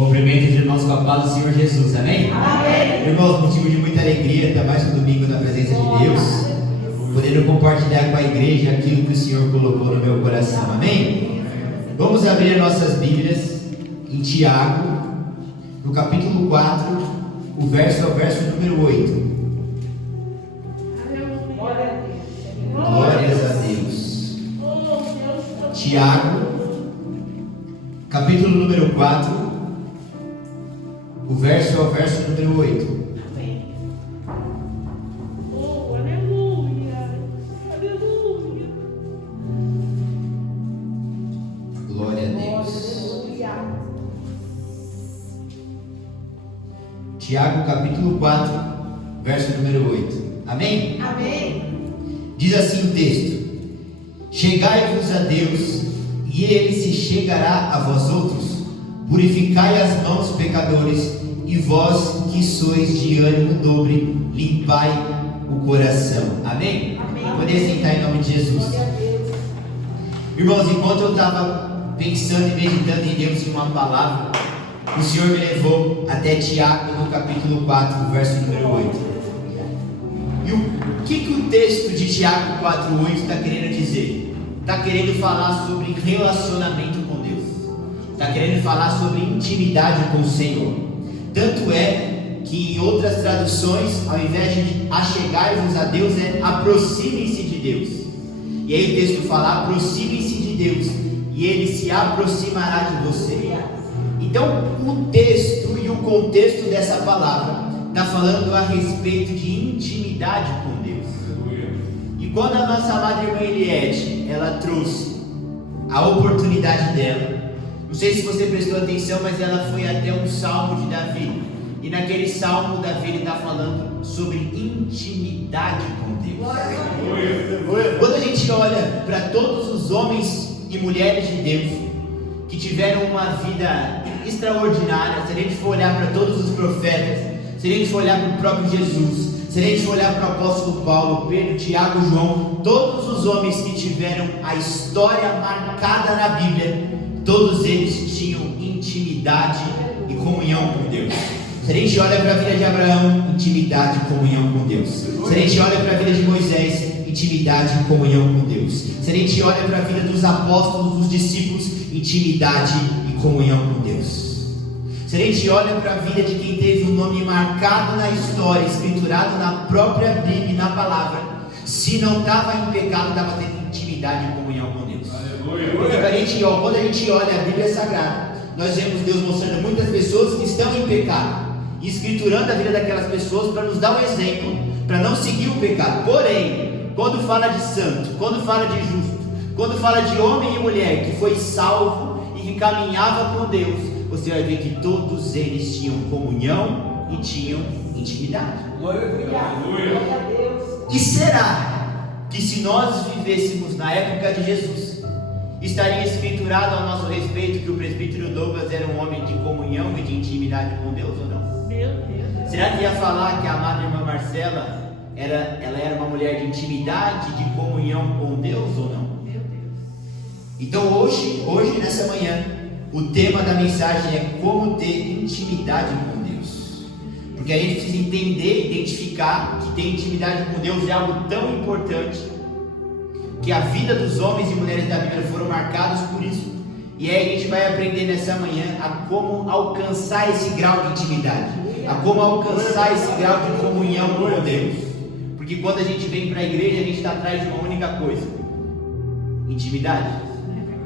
Cumprimento de irmãos com a paz do Senhor Jesus, amém? Amém. Irmãos, motivo de muita alegria, estar mais um domingo na presença de Deus, podendo compartilhar com a igreja aquilo que o Senhor colocou no meu coração, amém? Vamos abrir nossas Bíblias em Tiago, no capítulo 4, o verso número 8. Glórias a Deus. Tiago, capítulo número 4, o verso número 8. Amém. Oh, aleluia. Aleluia. Glória a Deus. Aleluia. Tiago, capítulo 4, verso número 8. Amém? Amém. Diz assim o texto: Chegai-vos a Deus, e Ele se chegará a vós outros. Purificai as mãos, pecadores, e vós que sois de ânimo nobre, limpai o coração. Amém? Amém. Poder sentar em nome de Jesus. Glória a Deus. Irmãos, enquanto eu estava pensando e meditando em Deus em uma palavra, o Senhor me levou até Tiago, no capítulo 4, verso número 8. E o que o texto de Tiago 4,8 está querendo dizer? Está querendo falar sobre relacionamento com Deus. Está querendo falar sobre intimidade com o Senhor. Tanto é que em outras traduções, ao invés de achegai-vos a Deus, é aproximem-se de Deus. E aí o texto fala: aproximem-se de Deus, e Ele se aproximará de você. Então o texto e o contexto dessa palavra está falando a respeito de intimidade com Deus. E quando a nossa amada irmã Eliette, ela trouxe a oportunidade dela, não sei se você prestou atenção, mas ela foi até um salmo de Davi. E naquele salmo, Davi está falando sobre intimidade com Deus. Quando a gente olha para todos os homens e mulheres de Deus que tiveram uma vida extraordinária, se a gente for olhar para todos os profetas, se a gente for olhar para o próprio Jesus, se a gente for olhar para o apóstolo Paulo, Pedro, Tiago, João, todos os homens que tiveram a história marcada na Bíblia, todos eles tinham intimidade e comunhão com Deus. Se a gente olha para a vida de Abraão, intimidade e comunhão com Deus. Se a gente olha para a vida de Moisés, intimidade e comunhão com Deus. Se a gente olha para a vida dos apóstolos, dos discípulos, intimidade e comunhão com Deus. Se a gente olha para a vida de quem teve o nome marcado na história, escriturado na própria Bíblia e na palavra, se não estava em pecado, estava tendo intimidade e comunhão com Deus. Porque quando a gente olha a Bíblia Sagrada, nós vemos Deus mostrando muitas pessoas que estão em pecado, e escriturando a vida daquelas pessoas para nos dar um exemplo, para não seguir o pecado. Porém, quando fala de santo, quando fala de justo, quando fala de homem e mulher que foi salvo e que caminhava com Deus, você vai ver que todos eles tinham comunhão e tinham intimidade. Glória a Deus. E será que se nós vivêssemos na época de Jesus, estaria escriturado ao nosso respeito que o presbítero Douglas era um homem de comunhão e de intimidade com Deus ou não? Meu Deus. Será que ia falar que a amada irmã Marcela ela era uma mulher de intimidade, de comunhão com Deus ou não? Meu Deus. Então hoje nessa manhã, o tema da mensagem é como ter intimidade com Deus. Porque a gente precisa entender, identificar que ter intimidade com Deus é algo tão importante, que a vida dos homens e mulheres da Bíblia foram marcados por isso. E aí a gente vai aprender nessa manhã a como alcançar esse grau de intimidade, a como alcançar esse grau de comunhão com Deus. Porque quando a gente vem para a igreja, a gente está atrás de uma única coisa: intimidade.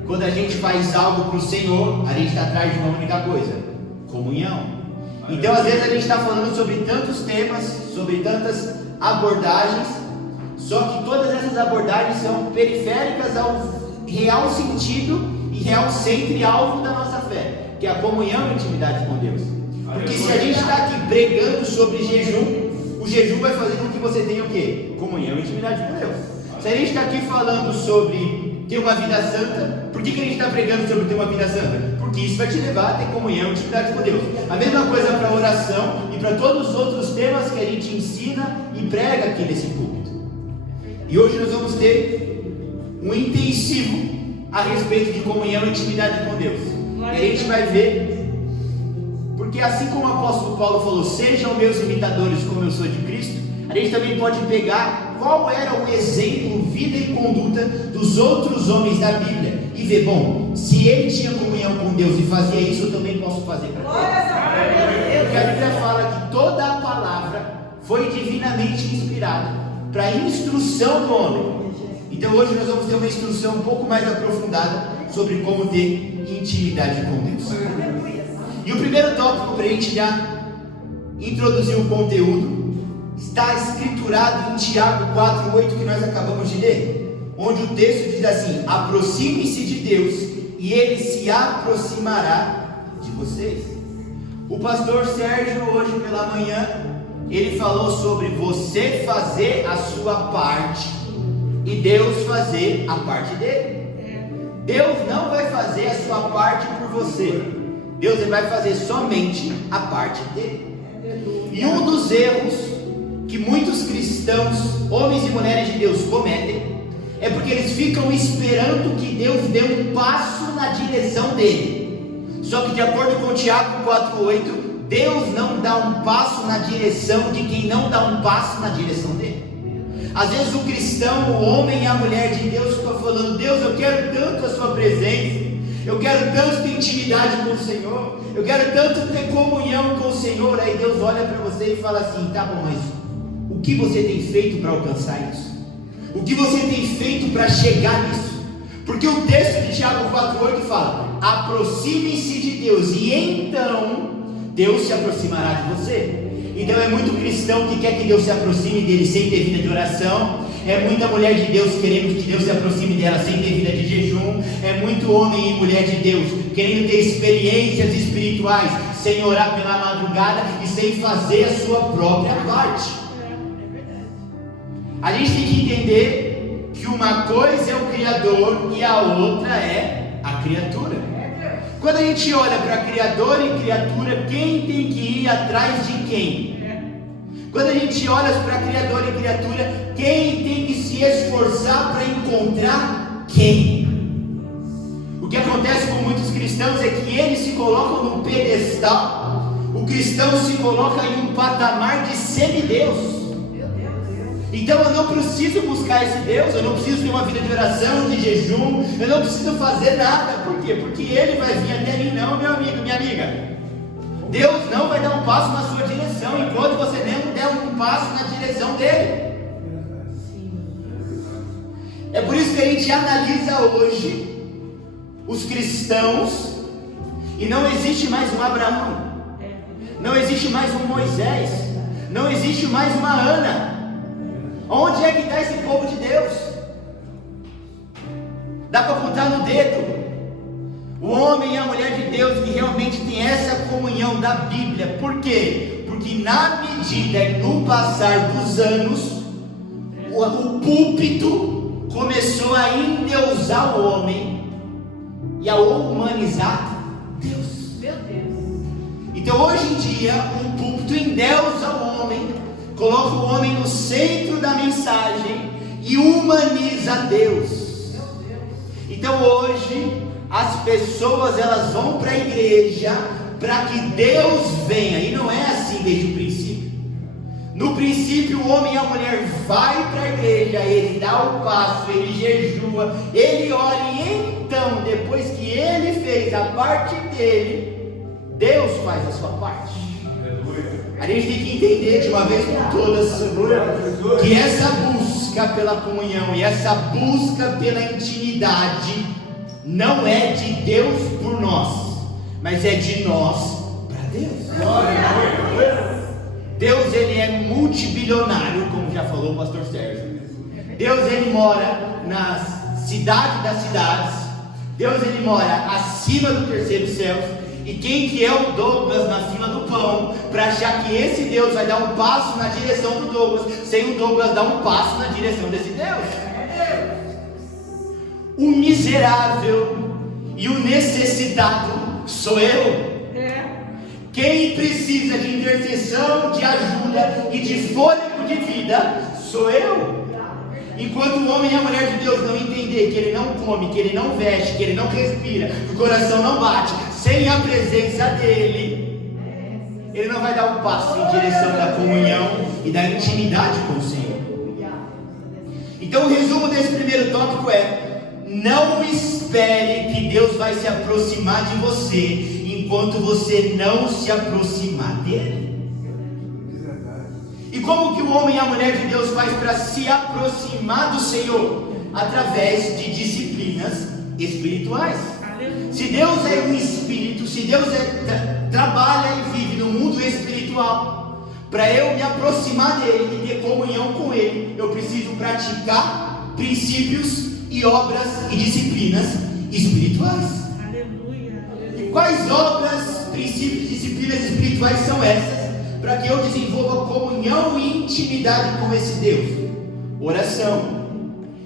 Quando a gente faz algo para o Senhor, a gente está atrás de uma única coisa: comunhão. Então às vezes a gente está falando sobre tantos temas, sobre tantas abordagens, só que todas essas abordagens são periféricas ao real sentido e real centro e alvo da nossa fé, que é a comunhão e intimidade com Deus. Porque se a gente está aqui pregando sobre jejum, o jejum vai fazer com que você tenha o quê? Comunhão e intimidade com Deus. Se a gente está aqui falando sobre ter uma vida santa, por que a gente está pregando sobre ter uma vida santa? Porque isso vai te levar a ter comunhão e intimidade com Deus. A mesma coisa para a oração e para todos os outros temas que a gente ensina e prega aqui nesse púlpito. E hoje nós vamos ter um intensivo a respeito de comunhão e intimidade com Deus. E a gente vai ver Porque assim como o apóstolo Paulo falou, sejam meus imitadores como eu sou de Cristo, a gente também pode pegar qual era o exemplo, vida e conduta dos outros homens da Bíblia e ver, bom, se ele tinha comunhão com Deus e fazia isso, eu também posso fazer para ele. Porque a Bíblia fala que toda a palavra foi divinamente inspirada para a instrução do homem. Então hoje nós vamos ter uma instrução um pouco mais aprofundada sobre como ter intimidade com Deus. E o primeiro tópico para a gente já introduzir o conteúdo está escriturado em Tiago 4:8 que nós acabamos de ler, onde o texto diz assim: aproxime-se de Deus e Ele se aproximará de vocês. O pastor Sérgio hoje pela manhã ele falou sobre você fazer a sua parte e Deus fazer a parte dele. Deus não vai fazer a sua parte por você, Deus vai fazer somente a parte dele. E um dos erros que muitos cristãos, homens e mulheres de Deus, cometem é porque eles ficam esperando que Deus dê um passo na direção dele. Só que de acordo com Tiago 4:8, Deus não dá um passo na direção de quem não dá um passo na direção dele. Às vezes o cristão, o homem e a mulher de Deus ficam falando: Deus, eu quero tanto a sua presença, eu quero tanto ter intimidade com o Senhor, eu quero tanto ter comunhão com o Senhor. Aí Deus olha para você e fala assim: tá bom, mas o que você tem feito para alcançar isso? O que você tem feito para chegar nisso? Porque o texto de Tiago 4:8 fala: aproxime-se de Deus e então Deus se aproximará de você. Então é muito cristão que quer que Deus se aproxime dele sem ter vida de oração, é muita mulher de Deus querendo que Deus se aproxime dela sem ter vida de jejum, é muito homem e mulher de Deus querendo ter experiências espirituais sem orar pela madrugada e sem fazer a sua própria parte. A gente tem que entender que uma coisa é o Criador e a outra é a criatura. Quando a gente olha para Criador e criatura, quem tem que ir atrás de quem? Quando a gente olha para Criador e criatura, quem tem que se esforçar para encontrar quem? O que acontece com muitos cristãos é que eles se colocam num pedestal. O cristão se coloca em um patamar de semideus. Então eu não preciso buscar esse Deus, eu não preciso ter uma vida de oração, de jejum, eu não preciso fazer nada. Por quê? Porque Ele vai vir até mim. Não, meu amigo, minha amiga, Deus não vai dar um passo na sua direção enquanto você não der um passo na direção dele. É por isso que a gente analisa hoje os cristãos e não existe mais um Abraão, não existe mais um Moisés, não existe mais uma Ana. Onde é que está esse povo de Deus? Dá para contar no dedo o homem e a mulher de Deus que realmente tem essa comunhão da Bíblia. Por quê? Porque na medida e no passar dos anos, o púlpito começou a endeusar o homem e a humanizar Deus. Meu Deus. Então hoje em dia o púlpito endeusa o homem, coloca o homem no centro da mensagem e humaniza Deus. Então hoje as pessoas elas vão para a igreja para que Deus venha, e não é assim desde o princípio. No princípio o homem e a mulher vai para a igreja, ele dá o passo, ele jejua, ele ora, e então depois que ele fez a parte dele, Deus faz a sua parte. A gente tem que entender de uma vez por todas que essa busca pela comunhão e essa busca pela intimidade não é de Deus por nós, mas é de nós para Deus. Deus ele é multibilionário, como já falou o pastor Sérgio. Deus ele mora na cidade das cidades. Deus ele mora acima do terceiro céu. E quem que é o Douglas na fila do pão para achar que esse Deus vai dar um passo na direção do Douglas, sem o Douglas dar um passo na direção desse Deus? O miserável e o necessitado sou eu. Quem precisa de intercessão, de ajuda e de fôlego de vida sou eu. Enquanto o homem e a mulher de Deus não entender que ele não come, que ele não veste, que ele não respira, que o coração não bate sem a presença dele, ele não vai dar um passo em direção da comunhão e da intimidade com o Senhor. Então o resumo desse primeiro tópico é: não espere que Deus vai se aproximar de você enquanto você não se aproximar dele. E como que o homem e a mulher de Deus faz para se aproximar do Senhor? Através de disciplinas espirituais. Se Deus é um espírito, se Deus trabalha e vive no mundo espiritual, para eu me aproximar dele e ter comunhão com ele, eu preciso praticar princípios e obras e disciplinas espirituais. Aleluia. E quais obras, princípios e disciplinas espirituais são essas? Para que eu desenvolva comunhão e intimidade com esse Deus? Oração,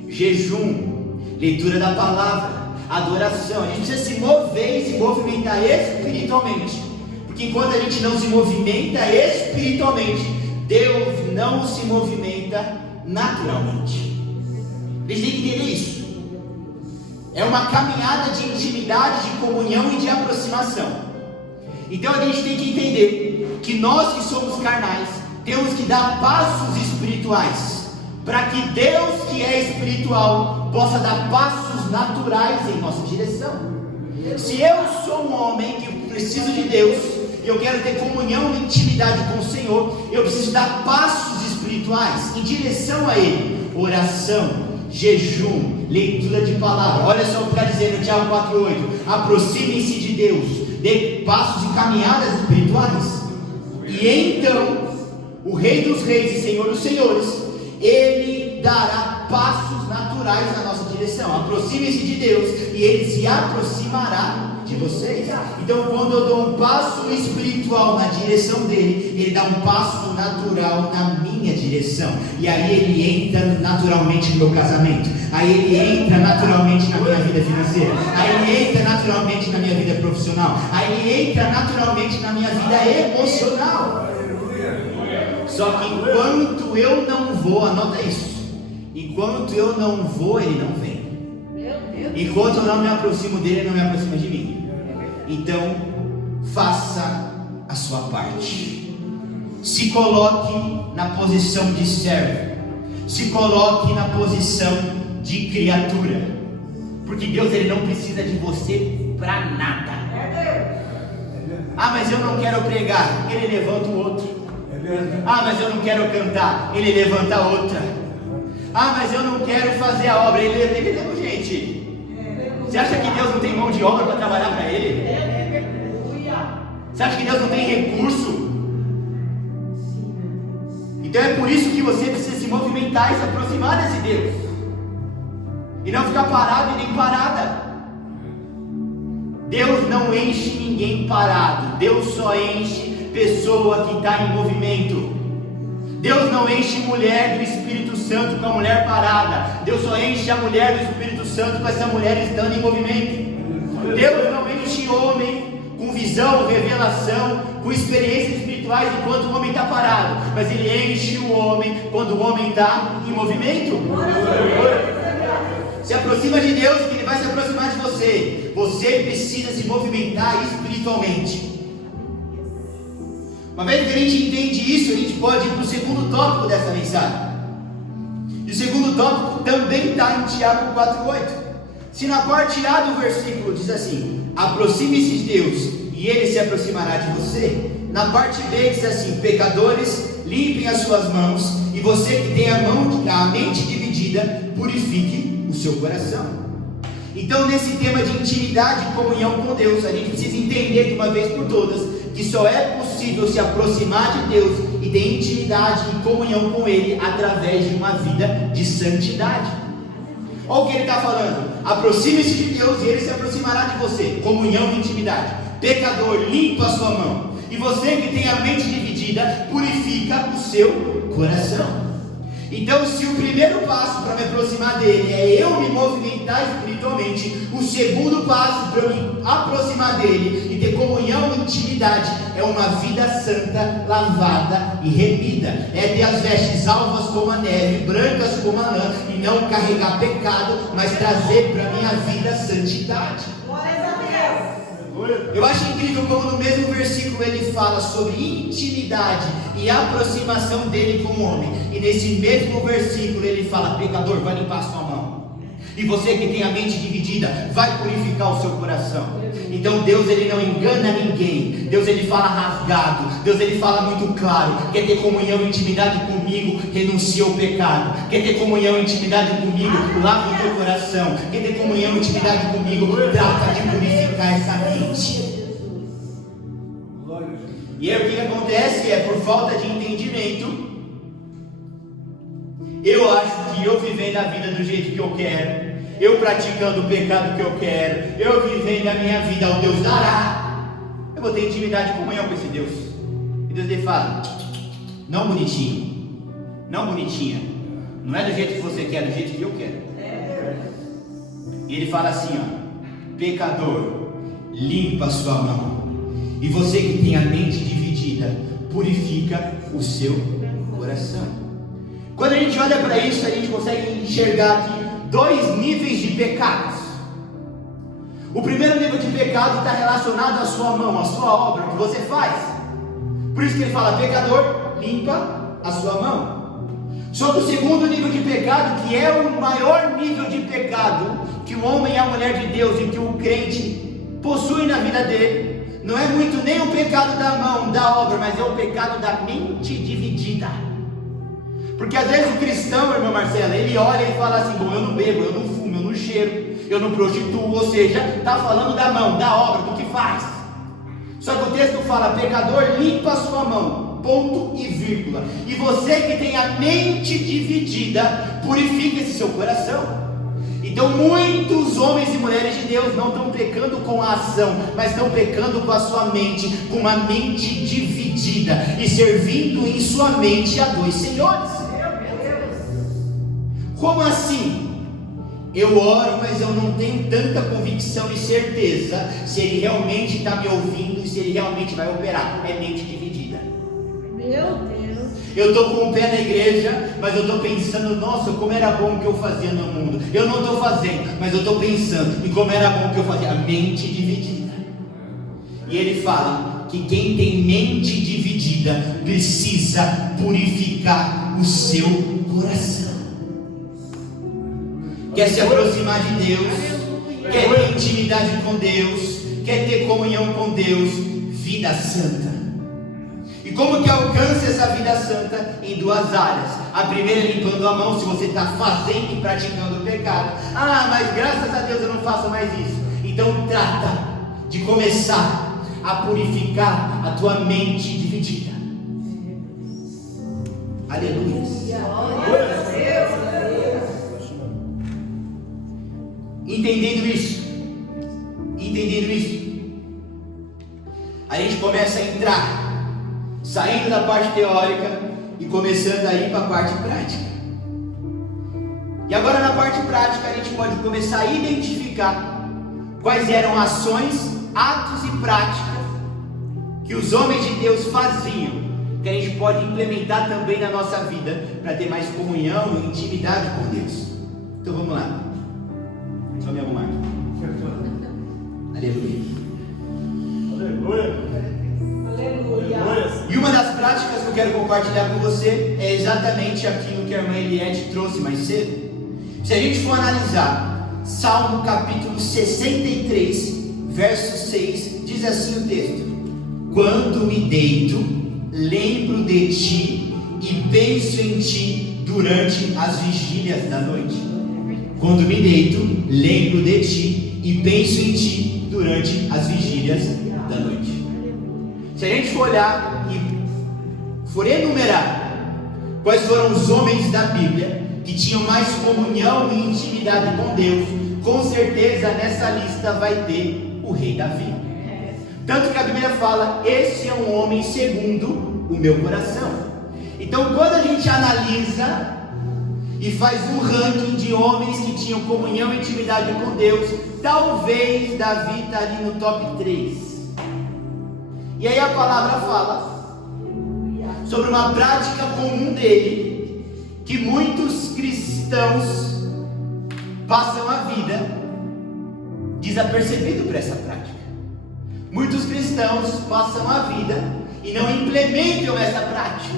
jejum, leitura da palavra, adoração. A gente precisa se mover e se movimentar espiritualmente, porque enquanto a gente não se movimenta espiritualmente, Deus não se movimenta naturalmente. A gente tem que entender isso. É uma caminhada de intimidade, de comunhão e de aproximação. Então a gente tem que entender que nós que somos carnais temos que dar passos espirituais, para que Deus que é espiritual possa dar passos naturais em nossa direção. Se eu sou um homem que preciso de Deus, eu quero ter comunhão e intimidade com o Senhor, eu preciso dar passos espirituais em direção a Ele. Oração, jejum, leitura de palavra. Olha só o que está dizendo Tiago 4,8: aproximem-se de Deus, dê passos e caminhadas espirituais, e então o Rei dos Reis e Senhor dos Senhores, Ele dará passos naturais na nossa direção. Aproxime-se de Deus e Ele se aproximará de vocês. Então, quando eu dou um passo espiritual na direção dele, Ele dá um passo natural na minha direção. E aí Ele entra naturalmente no meu casamento. Aí Ele entra naturalmente na minha vida financeira. Aí Ele entra naturalmente na minha vida profissional. Aí Ele entra naturalmente na minha vida emocional. Só que enquanto eu não vou, anota isso: enquanto eu não vou, Ele não vem. Enquanto eu não me aproximo dele, Ele não me aproxima de mim. Então, faça a sua parte. Se coloque na posição de servo. Se coloque na posição de criatura. Porque Deus, Ele não precisa de você para nada. Ah, mas eu não quero pregar. Ele levanta o outro. Ah, mas eu não quero cantar. Ele levanta outra. Ah, mas eu não quero fazer a obra. Ele levanta, gente. Você acha que Deus não tem mão de obra para trabalhar para Ele? Você acha que Deus não tem recurso? Então é por isso que você precisa se movimentar e se aproximar desse Deus, e não ficar parado e nem parada. Deus não enche ninguém parado. Deus só enche pessoa que está em movimento. Deus não enche mulher do Espírito Santo com a mulher parada. Deus só enche a mulher do Espírito Santo com essa mulher estando em movimento. Deus não enche homem com visão, revelação, com experiências espirituais enquanto o homem está parado. Mas Ele enche o homem quando o homem está em movimento. Se aproxima de Deus, que Ele vai se aproximar de você. Você precisa se movimentar espiritualmente. Uma vez que a gente entende isso, a gente pode ir para o segundo tópico dessa mensagem. E o segundo tópico também está em Tiago 4,8. Se na parte A do versículo diz assim: aproxime-se de Deus e Ele se aproximará de você, na parte B diz assim: pecadores, limpem as suas mãos, e você que tem a mente dividida, purifique o seu coração. Então, nesse tema de intimidade e comunhão com Deus, a gente precisa entender de uma vez por todas que só é possível se aproximar de Deus e ter intimidade e comunhão com Ele através de uma vida de santidade. Olha o que ele está falando: aproxime-se de Deus e Ele se aproximará de você. Comunhão e intimidade. Pecador, limpa a sua mão, e você que tem a mente dividida, purifica o seu coração. Então, se o primeiro passo para me aproximar dele é eu me movimentar espiritualmente, o segundo passo para eu me aproximar dele e ter comunhão e intimidade é uma vida santa, lavada e remida. É ter as vestes alvas como a neve, brancas como a lã, e não carregar pecado, mas trazer para a minha vida santidade. Eu acho incrível como no mesmo versículo ele fala sobre intimidade e aproximação dele como homem. E nesse mesmo versículo ele fala: pecador, vai limpar a sua mão. E você que tem a mente dividida, vai purificar o seu coração. Então Deus, ele não engana ninguém. Deus, ele fala rasgado. Deus, ele fala muito claro. Quer ter comunhão e intimidade comigo? Renuncia ao pecado. Quer ter comunhão e intimidade comigo? Lava o teu coração. Quer ter comunhão e intimidade comigo? Trata de purificar essa mente. E aí o que acontece é, por falta de entendimento, eu acho que eu vivendo a vida do jeito que eu quero, eu praticando o pecado que eu quero, eu vivendo a minha vida ao Deus dará, eu vou ter intimidade e comunhão com esse Deus. E Deus lhe fala: não bonitinho, não bonitinha, não é do jeito que você quer, é do jeito que eu quero. E ele fala assim, ó: pecador, limpa a sua mão. E você que tem a mente dividida, purifica o seu coração. Quando a gente olha para isso, a gente consegue enxergar aqui dois níveis de pecados. O primeiro nível de pecado está relacionado à sua mão, à sua obra, o que você faz. Por isso que ele fala: pecador, limpa a sua mão. Só que o segundo nível de pecado, que é o maior nível de pecado que o homem e a mulher de Deus e que o crente possui na vida dele, não é muito nem o pecado da mão, da obra, mas é o pecado da mente dividida. Porque às vezes o cristão, irmã Marcela, ele olha e fala assim: bom, eu não bebo, eu não fumo, eu não cheiro, eu não prostituo. Ou seja, está falando da mão, da obra, do que faz. Só que o texto fala: pecador, limpa a sua mão, ponto e vírgula. E você que tem a mente dividida, purifica esse seu coração. Então muitos homens e mulheres de Deus não estão pecando com a ação, mas estão pecando com a sua mente, com uma mente dividida, e servindo em sua mente a dois senhores. Como assim? Eu oro, mas eu não tenho tanta convicção e certeza se ele realmente está me ouvindo e se ele realmente vai operar. É mente dividida. Meu Deus. Eu estou com o pé na igreja, mas eu estou pensando: nossa, como era bom o que eu fazia no mundo. Eu não estou fazendo, mas eu estou pensando em como era bom o que eu fazia. A mente dividida. E ele fala que quem tem mente dividida precisa purificar o seu coração. Quer se aproximar de Deus, quer ter intimidade com Deus, quer ter comunhão com Deus, vida santa. E como que alcança essa vida santa? Em duas áreas. A primeira é limpando a mão, se você está fazendo e praticando o pecado. Ah, mas graças a Deus eu não faço mais isso. Então trata de começar a purificar a tua mente dividida. Aleluia. Entendendo isso, a gente começa a entrar, saindo da parte teórica e começando a ir para a parte prática. E agora na parte prática a gente pode começar a identificar quais eram ações, atos e práticas que os homens de Deus faziam, que a gente pode implementar também na nossa vida para ter mais comunhão e intimidade com Deus. Então vamos lá. Só me arrumar aqui. Aleluia. Aleluia. E uma das práticas que eu quero compartilhar com você é exatamente aquilo que a irmã Eliette trouxe mais cedo. Se a gente for analisar Salmo capítulo 63, verso 6, diz assim o texto: quando me deito, lembro de ti e penso em ti durante as vigílias da noite. Quando me deito, lembro de ti e penso em ti durante as vigílias da noite. Se a gente for olhar e for enumerar quais foram os homens da Bíblia que tinham mais comunhão e intimidade com Deus, com certeza nessa lista vai ter o rei Davi. Tanto que a Bíblia fala: esse é um homem segundo o meu coração. Então quando a gente analisa e faz um ranking de homens que tinham comunhão e intimidade com Deus, talvez Davi está ali no top 3. E aí a palavra fala sobre uma prática comum dele, que muitos cristãos passam a vida desapercebido por essa prática. Muitos cristãos passam a vida e não implementam essa prática.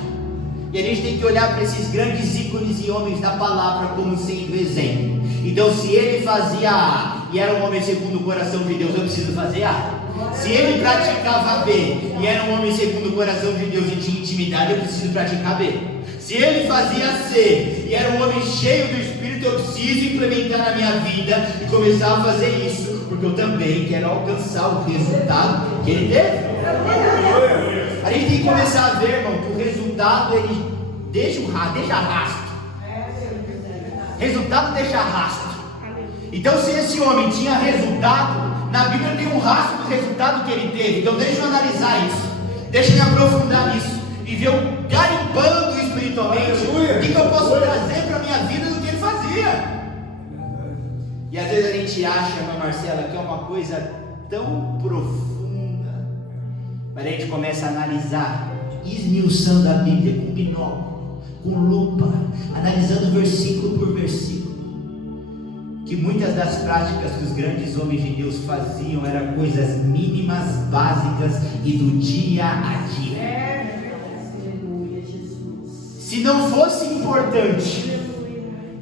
E a gente tem que olhar para esses grandes ícones e homens da palavra como sendo exemplo. Então, se ele fazia A e era um homem segundo o coração de Deus, eu preciso fazer A. Se ele praticava B e era um homem segundo o coração de Deus e tinha intimidade, eu preciso praticar B. Se ele fazia C e era um homem cheio do Espírito, eu preciso implementar na minha vida e começar a fazer isso, porque eu também quero alcançar o resultado que ele teve. A gente tem que começar a ver, irmão, que o resultado ele deixa rastro. Resultado deixa rastro. Então, se esse homem tinha resultado, na Bíblia tem um rastro do resultado que ele teve. Então, deixa eu analisar isso, deixa eu me aprofundar nisso e ver o garimpando espiritualmente o que eu posso trazer para a minha vida do que ele fazia. E às vezes a gente acha, irmã Marcela, que é uma coisa tão profunda, mas a gente começa a analisar, esmiuçando a Bíblia com binóculo, com lupa, analisando versículo por versículo, que muitas das práticas que os grandes homens de Deus faziam eram coisas mínimas, básicas e do dia a dia. Se não fosse importante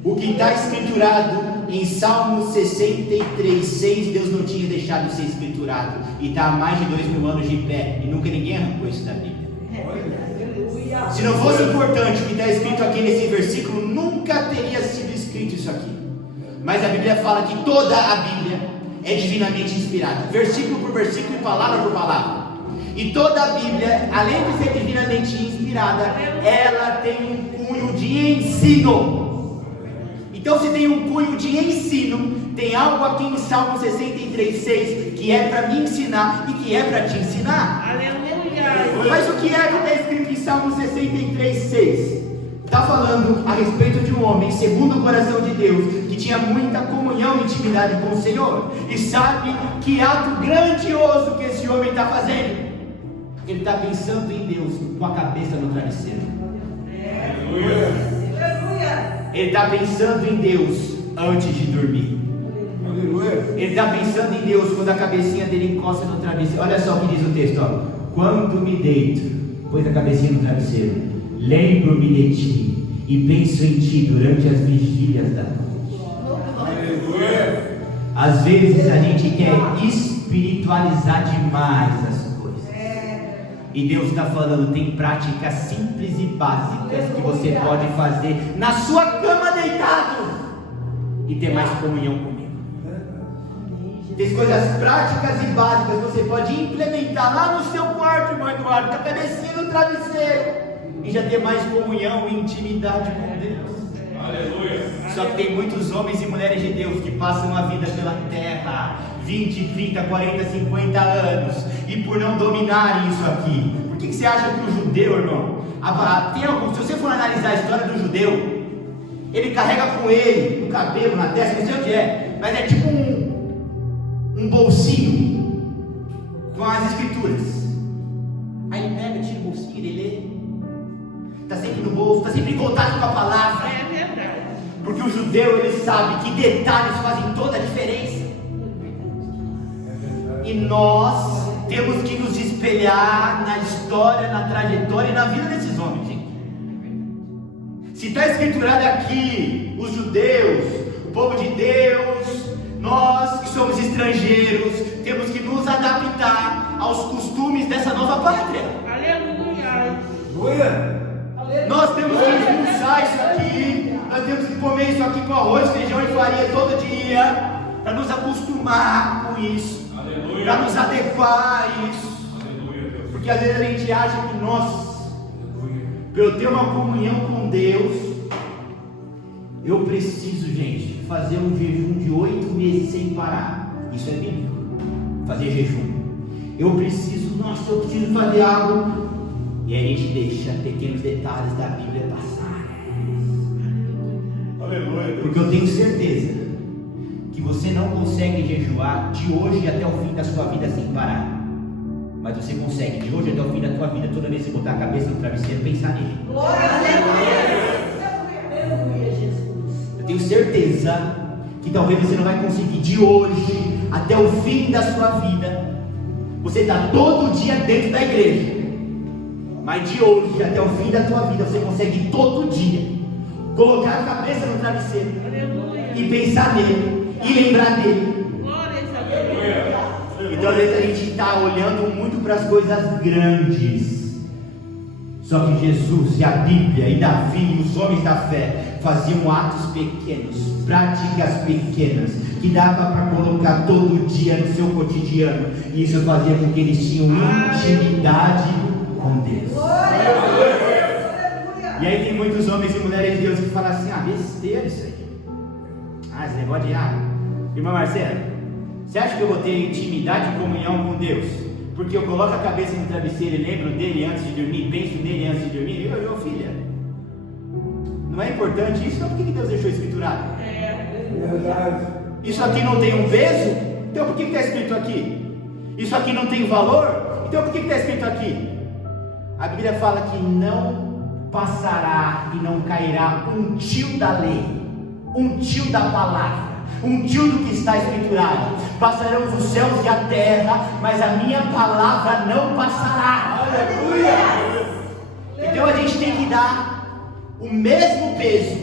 o que está escriturado em Salmo 63:6, Deus não tinha deixado de ser escriturado, e está há mais de 2000 anos de pé, e nunca ninguém arrancou isso da Bíblia. Se não fosse importante o que está escrito aqui nesse versículo, nunca teria sido escrito isso aqui. Mas a Bíblia fala que toda a Bíblia é divinamente inspirada, versículo por versículo e palavra por palavra. E toda a Bíblia, além de ser divinamente inspirada, ela tem um cunho de ensino. Então, se tem um cunho de ensino, tem algo aqui em Salmo 63:6 que é para me ensinar e que é para te ensinar. Aleluia! Mas o que é que está escrito em Salmo 63:6? Está falando a respeito de um homem segundo o coração de Deus, que tinha muita comunhão e intimidade com o Senhor. E sabe que ato grandioso que esse homem está fazendo? Ele está pensando em Deus com a cabeça no travesseiro. Ele está pensando em Deus antes de dormir. Ele está pensando em Deus quando a cabecinha dele encosta no travesseiro. Olha só o que diz o texto, ó. Quando me deito, põe a cabecinha no travesseiro, lembro-me de ti e penso em ti durante as vigílias da noite. Às vezes a gente quer espiritualizar demais as coisas. E Deus está falando, tem práticas simples e básicas que você pode fazer na sua cama deitado e ter mais comunhão comigo. Tem coisas práticas e básicas que você pode implementar lá no seu quarto, irmão Eduardo, com a cabecinha no travesseiro, e já ter mais comunhão e intimidade com Deus. Aleluia. Só que tem muitos homens e mulheres de Deus que passam a vida pela terra 20, 30, 40, 50 anos, e por não dominarem isso aqui. Por que você acha que o judeu, irmão, se você for analisar a história do judeu, ele carrega com ele no cabelo, na testa, não sei o que é, mas é tipo um bolsinho com as escrituras. Aí ele pega, tira o bolsinho, ele lê, está sempre no bolso, está sempre em contato com a palavra. É verdade. Porque o judeu, ele sabe que detalhes fazem toda a diferença. E nós temos que nos espelhar na história, na trajetória e na vida desses homens, gente. Se está escriturado aqui, os judeus, o povo de Deus, nós que somos estrangeiros, temos que nos adaptar aos costumes dessa nova pátria. Aleluia! Nós temos que expulsar isso aqui, nós temos que comer isso aqui com arroz, feijão e farinha todo dia, para nos acostumar com isso, para nos adequar a isso. Porque às vezes a gente acha que para eu ter uma comunhão com Deus, eu preciso, gente, fazer um jejum de 8 meses sem parar. Isso é bíblico, fazer jejum. Eu preciso fazer algo. E a gente deixa pequenos detalhes da Bíblia passar. Aleluia. Porque eu tenho certeza que você não consegue jejuar de hoje até o fim da sua vida sem parar. Mas você consegue de hoje até o fim da tua vida, toda vez que você botar a cabeça no travesseiro, pensar nele. Glória a Deus. Eu tenho certeza que talvez você não vai conseguir de hoje até o fim da sua vida Você está todo dia dentro da igreja, mas de hoje até o fim da tua vida você consegue todo dia colocar a cabeça no travesseiro e pensar nele e lembrar dele. Então às vezes a gente está olhando muito para as coisas grandes. Só que Jesus e a Bíblia e Davi e os homens da fé faziam atos pequenos, práticas pequenas, que dava para colocar todo dia no seu cotidiano. E isso fazia com que eles tinham intimidade com Deus. E aí tem muitos homens e mulheres de Deus que falam assim: besteira isso aí. Esse negócio de irmã Marcela, você acha que eu vou ter intimidade e comunhão com Deus porque eu coloco a cabeça no travesseiro e lembro dele antes de dormir, penso nele antes de dormir? Eu filha, não é importante isso? Então por que Deus deixou escriturado? Isso aqui não tem um peso? Então por que está escrito aqui? Isso aqui não tem valor? Então por que está escrito aqui? A Bíblia fala que não passará e não cairá um tio da lei, um tio da palavra, um tio do que está escriturado. Passarão os céus e a terra, mas a minha palavra não passará. Aleluia! Então a gente tem que dar o mesmo peso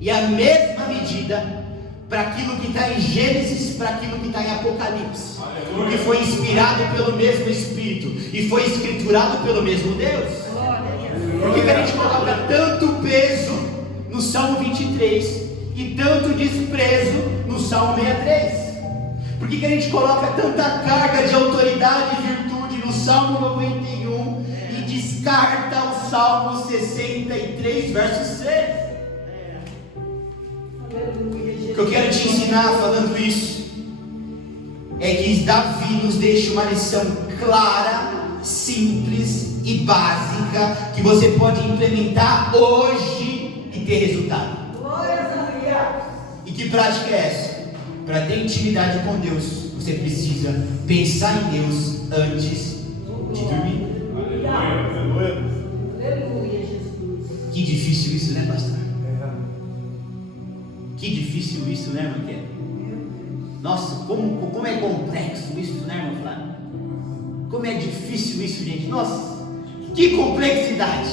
e a mesma medida para aquilo que está em Gênesis, para aquilo que está em Apocalipse, porque foi inspirado pelo mesmo Espírito e foi escriturado pelo mesmo Deus. Por que a gente coloca tanto peso no Salmo 23 e tanto desprezo no Salmo 63? Por que a gente coloca tanta carga de autoridade e virtude no Salmo 91 e descarta o Salmo 63, verso 6? O que eu quero te ensinar falando isso é que Davi nos deixa uma lição clara, simples e básica que você pode implementar hoje e ter resultado. E que prática é essa? Para ter intimidade com Deus, você precisa pensar em Deus antes de dormir. Que difícil isso, né, pastor? Que difícil isso, né, irmã? Nossa, como é complexo isso, né, irmão Flávio? Como é difícil isso, gente. Nossa, que complexidade.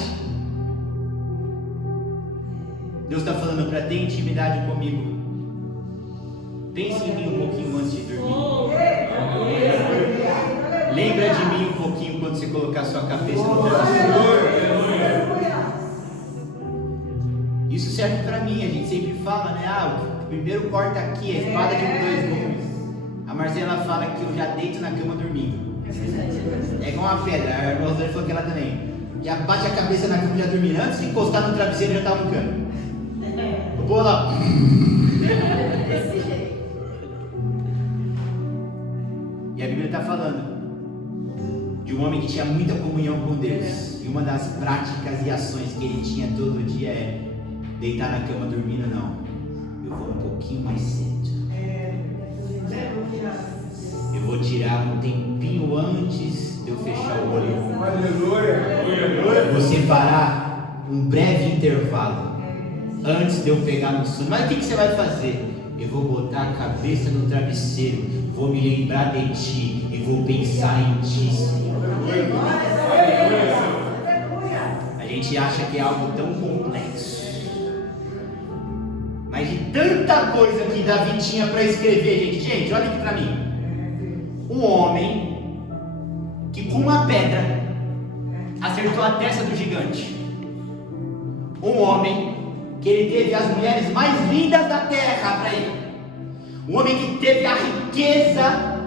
Deus está falando para ter intimidade comigo. Pense em mim um pouquinho antes de dormir. Lembra de mim um pouquinho quando você colocar sua cabeça no travesseiro. Isso serve para mim. A gente sempre fala, né? O primeiro corta aqui, a espada de 2 gumes. A Marcela fala que eu já deito na cama dormindo. É igual uma pedra. A irmã Rosane falou que ela também. Já bate a cabeça na cama já dormindo. Antes de encostar no travesseiro já estava no cano. O povo lá. E a Bíblia está falando de um homem que tinha muita comunhão com Deus. E uma das práticas e ações que ele tinha todo dia é deitar na cama dormindo. Não, eu vou um pouquinho mais cedo. Eu vou tirar um tempinho antes de eu fechar o olho. Eu vou separar um breve intervalo antes de eu pegar no sono. Mas o que você vai fazer? Eu vou botar a cabeça no travesseiro, vou me lembrar de ti e vou pensar em ti, Senhor. A gente acha que é algo tão complexo, mas de tanta coisa que Davi tinha para escrever, gente, olha aqui para mim. Um homem que com uma pedra acertou a testa do gigante. Um homem que ele teve as mulheres mais lindas da terra para ele. Um homem que teve a riqueza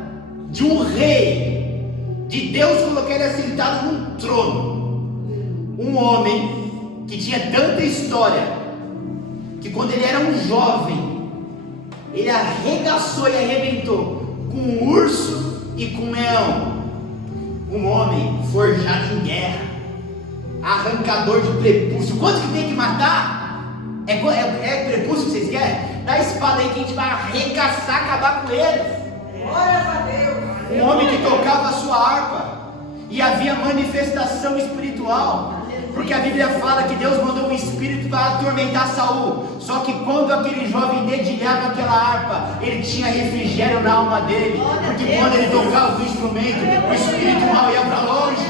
de um rei, de Deus colocar ele assentado num trono. Um homem que tinha tanta história, que quando ele era um jovem, ele arregaçou e arrebentou com um urso e com um leão. Um homem forjado em guerra, arrancador de prepúcio. Quanto que tem que matar? É prepúcio que vocês querem? Dá a espada aí que a gente vai arregaçar, acabar com eles. Glória a Deus. Um homem que tocava a sua harpa e havia manifestação espiritual. Porque a Bíblia fala que Deus mandou um espírito para atormentar Saul. Só que quando aquele jovem dedilhava aquela harpa, ele tinha refrigério na alma dele. Porque quando ele tocava o instrumento, o espírito mal ia para longe.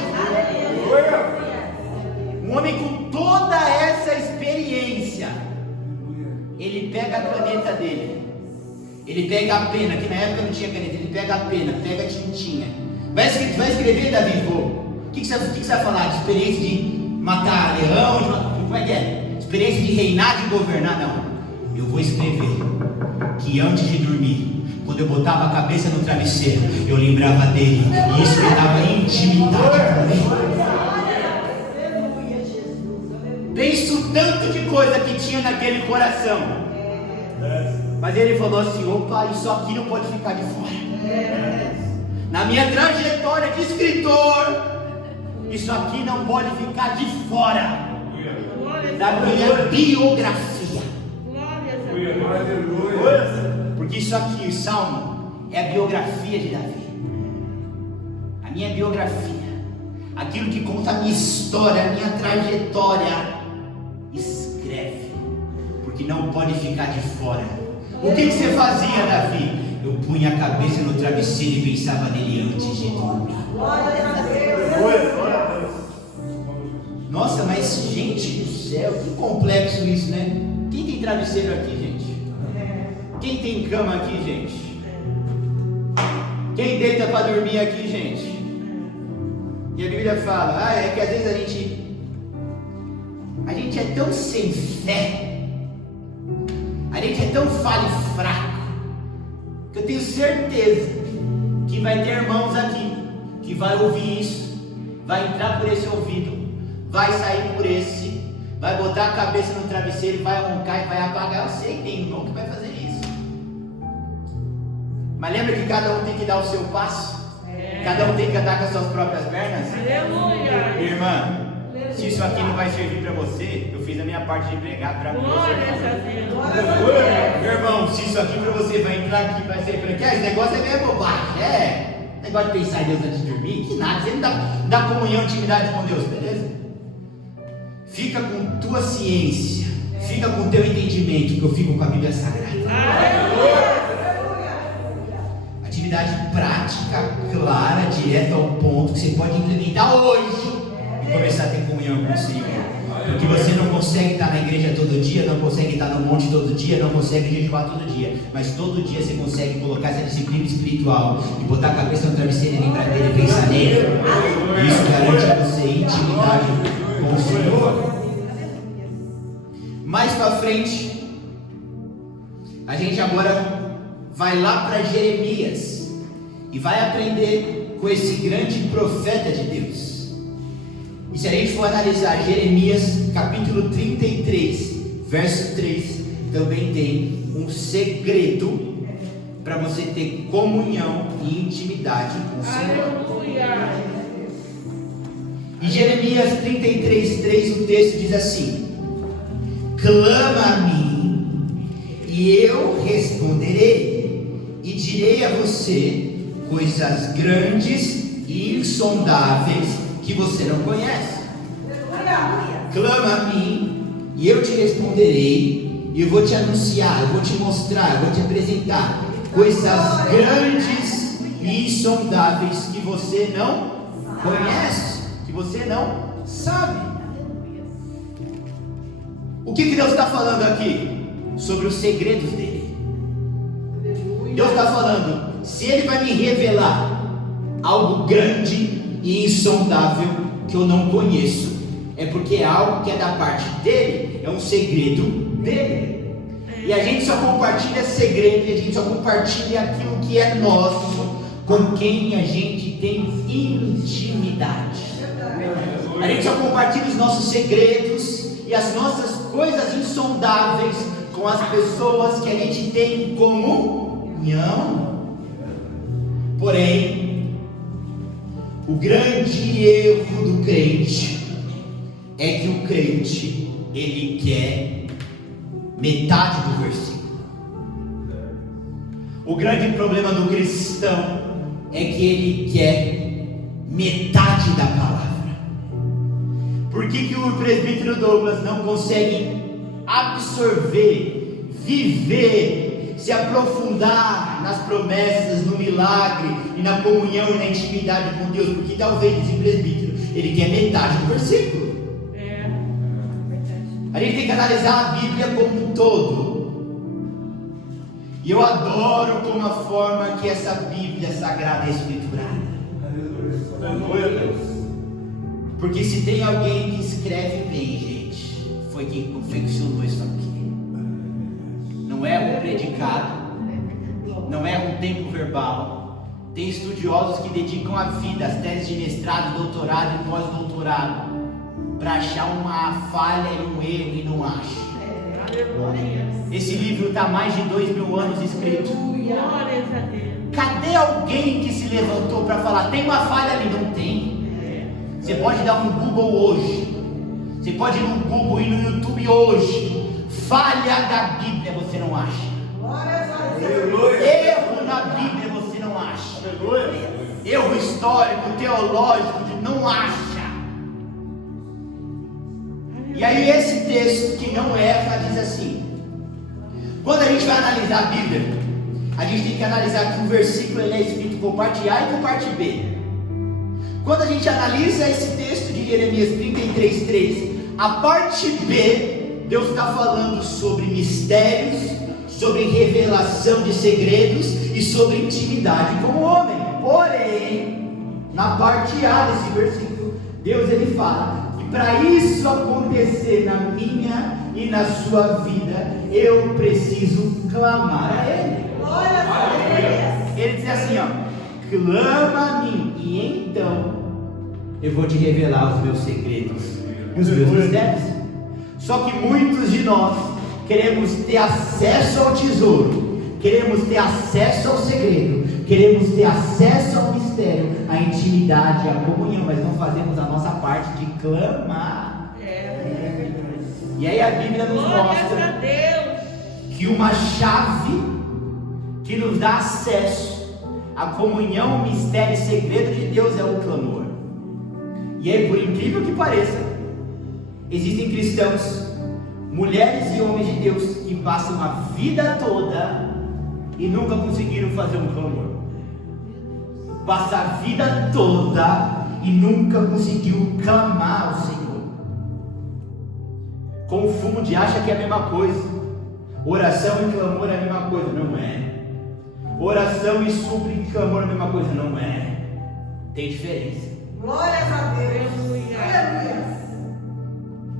Um homem com toda essa experiência, ele pega a caneta dele, ele pega a pena, que na época não tinha caneta, ele pega a pena, pega a tintinha. Vai escrever, Davi, o que você vai falar? De experiência de matar leão? Como é que é? Experiência de reinar, de governar? Não. Eu vou escrever que antes de dormir, quando eu botava a cabeça no travesseiro, eu lembrava dele, e isso me dava intimidade com ele. Penso tanto de coisa que tinha naquele coração, mas ele falou assim: opa, isso aqui não pode ficar de fora. Na minha trajetória de escritor, isso aqui não pode ficar de fora da minha biografia. Porque isso aqui, o Salmo, é a biografia de Davi. A minha biografia, aquilo que conta a minha história, a minha trajetória. Escreve, porque não pode ficar de fora. O que você fazia, Davi? Eu punha a cabeça no travesseiro e pensava nele antes de dormir. Nossa, mas gente do céu, que complexo isso, né? Quem tem travesseiro aqui, gente? Quem tem cama aqui, gente? Quem deita para dormir aqui, gente? E a Bíblia fala, é que às vezes a gente é tão sem fé, a gente é tão falho e fraco, que eu tenho certeza que vai ter irmãos aqui que vai ouvir isso, vai entrar por esse ouvido, vai sair por esse, vai botar a cabeça no travesseiro, vai roncar e vai apagar. Eu sei que tem irmão que vai fazer isso, mas lembra que cada um tem que dar o seu passo, cada um tem que andar com as suas próprias pernas. Irmã, se isso aqui não vai servir para você, eu fiz a minha parte de pregar para você. Meu irmão, se isso aqui para você vai entrar aqui, vai ser para quê? Esse negócio é meio bobagem, negócio de pensar em Deus antes de dormir, que nada, você não dá comunhão, intimidade com Deus, beleza? Fica com tua ciência, fica com teu entendimento, que eu fico com a Bíblia Sagrada. Atividade prática, clara, direta ao ponto, que você pode implementar hoje e começar a ter comunhão com o Senhor. Porque você não consegue estar na igreja todo dia, não consegue estar no monte todo dia, não consegue jejuar todo dia, mas todo dia você consegue colocar essa disciplina espiritual e botar a cabeça no travesseiro e lembrar dele e pensar nele. Isso garante a você intimidade com o Senhor. Mais para frente, a gente agora vai lá para Jeremias e vai aprender com esse grande profeta de Deus. E se a gente for analisar Jeremias capítulo 33, verso 3, também tem um segredo para você ter comunhão e intimidade com o Senhor. Em Jeremias 33, 3, o texto diz assim: clama a mim e eu responderei, e direi a você coisas grandes e insondáveis que você não conhece. Clama a mim e eu te responderei, e eu vou te anunciar, eu vou te mostrar, eu vou te apresentar coisas grandes e insondáveis que você não conhece, que você não sabe. O que Deus está falando aqui? Sobre os segredos dele. Deus está falando, se Ele vai me revelar algo grande e insondável que eu não conheço, é porque é algo que é da parte dele, é um segredo dele. E a gente só compartilha esse segredo, e a gente só compartilha aquilo que é nosso com quem a gente tem intimidade. A gente só compartilha os nossos segredos e as nossas coisas insondáveis com as pessoas que a gente tem comunhão. Porém, o grande erro do crente é que o crente, ele quer metade do versículo. O grande problema do cristão é que ele quer metade da palavra. Por que o presbítero Douglas não consegue absorver, viver, se aprofundar nas promessas, no milagre e na comunhão e na intimidade com Deus? Porque talvez esse presbítero, ele quer metade do versículo. A gente tem que analisar a Bíblia como um todo. E eu adoro como a forma que essa Bíblia sagrada é estruturada. Porque se tem alguém que escreve bem, gente, foi quem confeccionou isso aqui. Não é um predicado, não é um tempo verbal. Tem estudiosos que dedicam a vida, as teses de mestrado, doutorado e pós-doutorado, para achar uma falha e um erro e não acha. Esse livro está há mais de 2000 anos escrito. Cadê alguém que se levantou para falar, tem uma falha ali? Não tem. Você pode dar um Google hoje, você pode ir no Google e no YouTube hoje, falha da Bíblia você não acha, erro na Bíblia você não acha, erro histórico, teológico, não acha. E aí esse texto que não erra diz assim: quando a gente vai analisar a Bíblia, a gente tem que analisar que o versículo ele é escrito com parte A e com parte B. Quando a gente analisa esse texto de Jeremias 33:3, a parte B, Deus está falando sobre mistérios, sobre revelação de segredos e sobre intimidade com o homem. Porém, na parte A desse versículo, Deus ele fala que para isso acontecer na minha e na sua vida, eu preciso clamar a Ele. Ele diz assim, clama a mim, e então eu vou te revelar os meus segredos e os meus mistérios. Só que muitos de nós queremos ter acesso ao tesouro, queremos ter acesso ao segredo, queremos ter acesso ao mistério, à intimidade, à comunhão, mas não fazemos a nossa parte de clamar. E aí a Bíblia nos mostra que uma chave que nos dá acesso à comunhão, mistério e segredo de Deus é o clamor. E aí, por incrível que pareça, existem cristãos, mulheres e homens de Deus que passam a vida toda e nunca conseguiram fazer um clamor. Passa a vida toda e nunca conseguiu clamar ao Senhor. Confunde, acha que é a mesma coisa. Oração e clamor é a mesma coisa. Não é. Oração e súplica e clamor é a mesma coisa. Não é. Tem diferença. Glórias a Deus. Aleluia.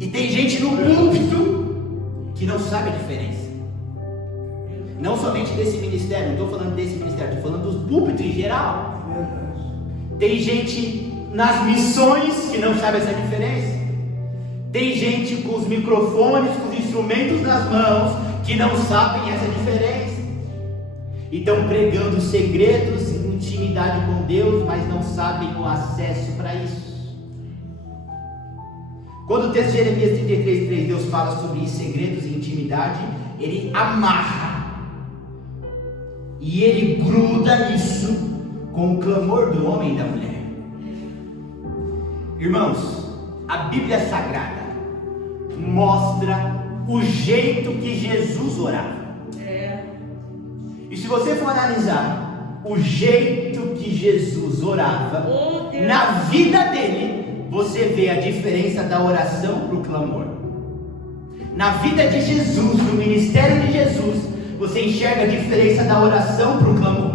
E tem gente no púlpito que não sabe a diferença. Não somente desse ministério, não estou falando desse ministério, estou falando dos púlpitos em geral. Tem gente nas missões que não sabe essa diferença. Tem gente com os microfones, com os instrumentos nas mãos, que não sabem essa diferença. E estão pregando segredos, intimidade com Deus, mas não sabem o acesso para isso. Quando o texto de Jeremias 33:3, Deus fala sobre segredos e intimidade, Ele amarra e Ele gruda isso com o clamor do homem e da mulher. Irmãos, a Bíblia Sagrada mostra o jeito que Jesus orava. E se você for analisar o jeito que Jesus orava na vida dele, você vê a diferença da oração para o clamor. Na vida de Jesus, no ministério de Jesus, você enxerga a diferença da oração para o clamor.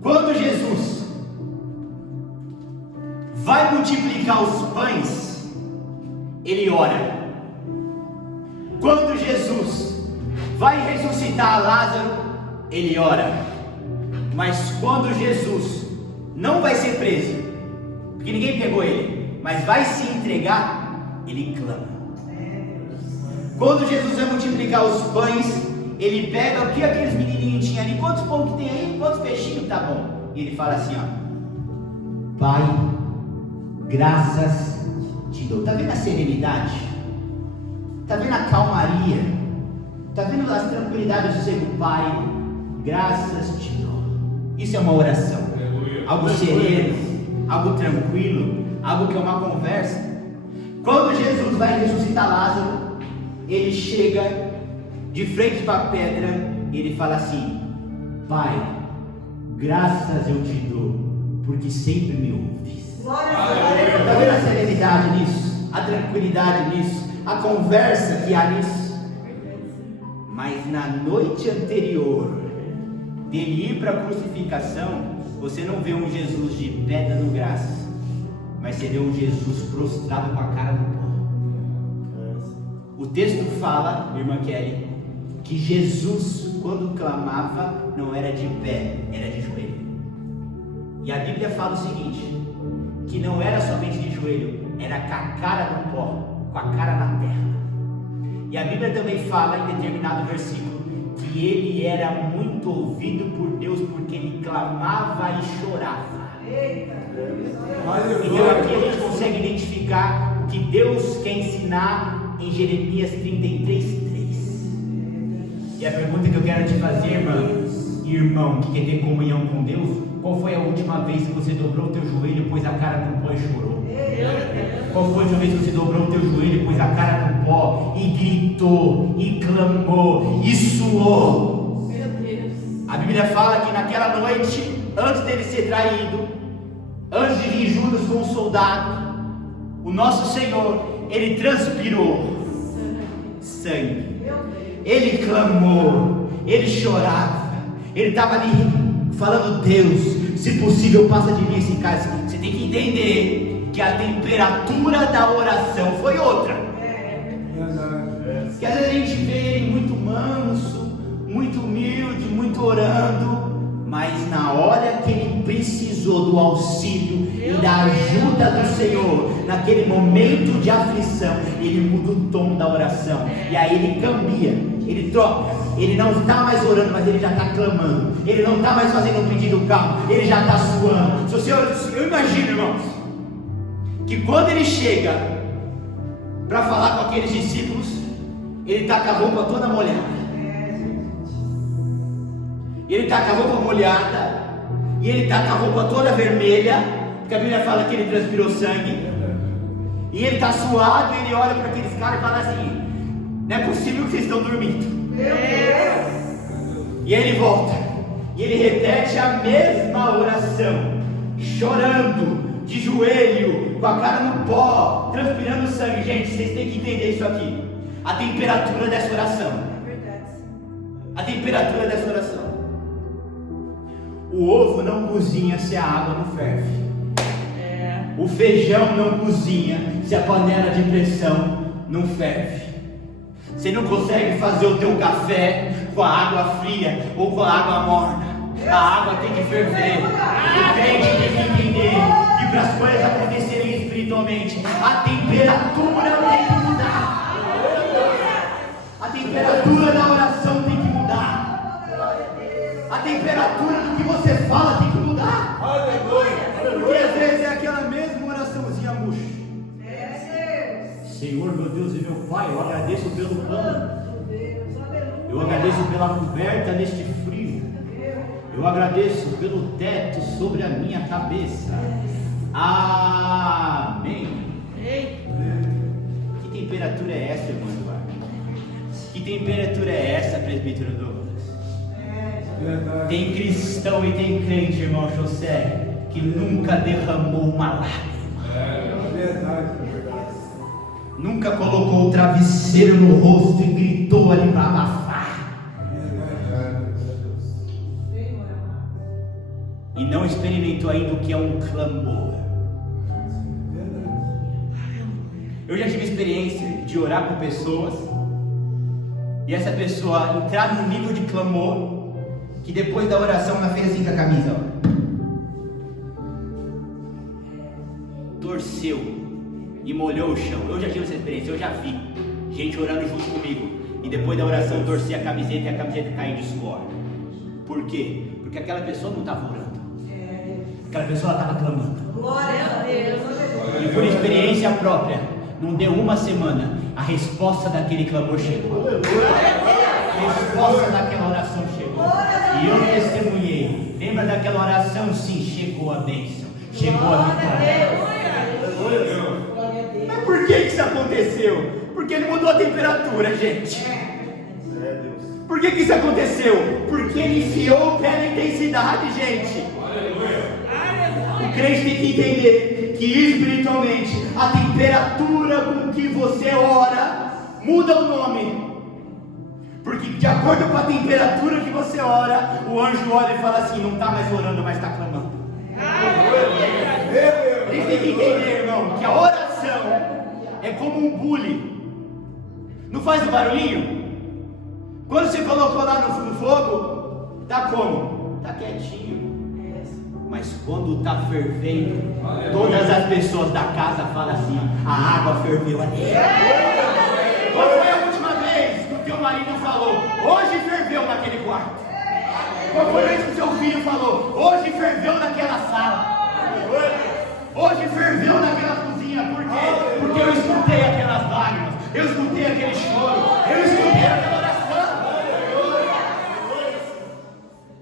Quando Jesus vai multiplicar os pães, ele ora. Quando Jesus vai ressuscitar Lázaro, ele ora. Mas quando Jesus não vai ser preso, porque ninguém pegou ele, mas vai se entregar, ele clama. Quando Jesus vai multiplicar os pães, ele pega o que aqueles menininhos tinham ali, quantos pão que tem aí, quantos peixinhos, tá bom. E ele fala assim, Pai, graças te dou. Tá vendo a serenidade? Tá vendo a calmaria? Tá vendo as tranquilidades do seu Pai? Graças te dou. Isso é uma oração. Algo sereno, algo tranquilo, algo que é uma conversa. Quando Jesus vai ressuscitar Lázaro, ele chega de frente para a pedra e ele fala assim: Pai, graças eu te dou, porque sempre me ouves. Está vendo a serenidade nisso? A tranquilidade nisso? A conversa que há nisso? Mas na noite anterior dele ir para a crucificação, você não vê um Jesus de pedra no graça, mas você vê um Jesus prostrado com a cara no pó. O texto fala, irmã Kelly, que Jesus, quando clamava, não era de pé, era de joelho. E a Bíblia fala o seguinte, que não era somente de joelho, era com a cara no pó, com a cara na terra. E a Bíblia também fala em determinado versículo que ele era muito ouvido por Deus porque ele clamava e chorava. Então aqui a gente consegue identificar o que Deus quer ensinar em Jeremias 33:3. E a pergunta que eu quero te fazer, irmão, que quer ter comunhão com Deus, qual foi a última vez que você dobrou o teu joelho, pôs a cara no pó e chorou? Qual foi a última vez que você dobrou o teu joelho, pôs a cara no pó e gritou, e clamou, e suou? Meu Deus. A Bíblia fala que naquela noite, antes dele ser traído, antes de vir Judas com um soldado, o nosso Senhor, ele transpirou sangue, ele clamou, ele chorava, ele estava ali falando: Deus, se possível passa de mim esse cálice. Você tem que entender que a temperatura da oração foi outra. Que às vezes a gente vê ele muito manso, muito humilde, muito orando, mas na hora que ele precisou do auxílio e da ajuda do Senhor, naquele momento de aflição, ele muda o tom da oração, e aí ele cambia, ele troca, ele não está mais orando, mas ele já está clamando, ele não está mais fazendo um pedido calmo, ele já está suando. Eu imagino, irmãos, que quando ele chega para falar com aqueles discípulos, ele está com a roupa toda molhada. Ele está com a roupa molhada, e ele está com a roupa toda vermelha, porque a Bíblia fala que ele transpirou sangue, e ele está suado, e ele olha para aqueles caras e fala assim: não é possível que vocês estão dormindo. Meu Deus! E ele volta, e ele repete a mesma oração, chorando, de joelho, com a cara no pó, transpirando sangue. Gente, vocês têm que entender isso aqui, a temperatura dessa oração. É verdade. A temperatura dessa oração. O ovo não cozinha se a água não ferve. O feijão não cozinha se a panela de pressão não ferve. Você não consegue fazer o teu café com a água fria ou com a água morna. A água tem que ferver. O crente tem que entender que para as coisas acontecerem espiritualmente, a temperatura tem que mudar. A temperatura da oração tem que mudar. A temperatura do que você fala tem que mudar. Porque às vezes é aquela mesma oraçãozinha murcha. Senhor, meu Deus e meu Pai, eu agradeço pelo pão, eu agradeço pela coberta neste frio, eu agradeço pelo teto sobre a minha cabeça. Amém. Que temperatura é essa, irmão Eduardo? Que temperatura é essa, presbítero Douglas? Tem cristão e tem crente, irmão José, que nunca derramou uma lágrima. Nunca colocou o travesseiro no rosto e gritou ali para abafar. E não experimentou ainda o que é um clamor. Eu já tive experiência de orar com pessoas e essa pessoa entrar num nível de clamor que depois da oração ela fez assim com a camisa, ó. Torceu e molhou o chão. Eu já tive essa experiência, eu já vi gente orando junto comigo e depois da oração torcer a camiseta e a camiseta cair de suor. Por quê? Porque aquela pessoa não estava orando, aquela pessoa estava clamando. Glória a Deus. E por experiência própria, não deu uma semana, a resposta daquele clamor chegou. A resposta daquela oração chegou. E eu testemunhei. Lembra daquela oração? Sim, chegou a bênção, chegou a vitória. Mas por que você aconteceu? Porque ele mudou a temperatura, gente. Por que isso aconteceu? Porque ele enfiou o pé na intensidade, gente. O crente tem que entender que espiritualmente a temperatura com que você ora muda o nome. Porque de acordo com a temperatura que você ora, o anjo olha e fala assim: não está mais orando, mas está clamando. A gente tem que entender, irmão, que a oração é como um bule. Não faz o barulhinho? Quando você colocou lá no fogo, tá como? Tá quietinho. Mas quando tá fervendo, todas as pessoas da casa falam assim: a água ferveu ali. Qual foi a última vez que o teu marido falou: hoje ferveu naquele quarto? Qual foi a vez que o seu filho falou: hoje ferveu naquela sala? Hoje ferveu naquela cozinha? Por quê? Porque eu escutei aquelas lágrimas, eu escutei aquele choro, eu escutei aquela oração.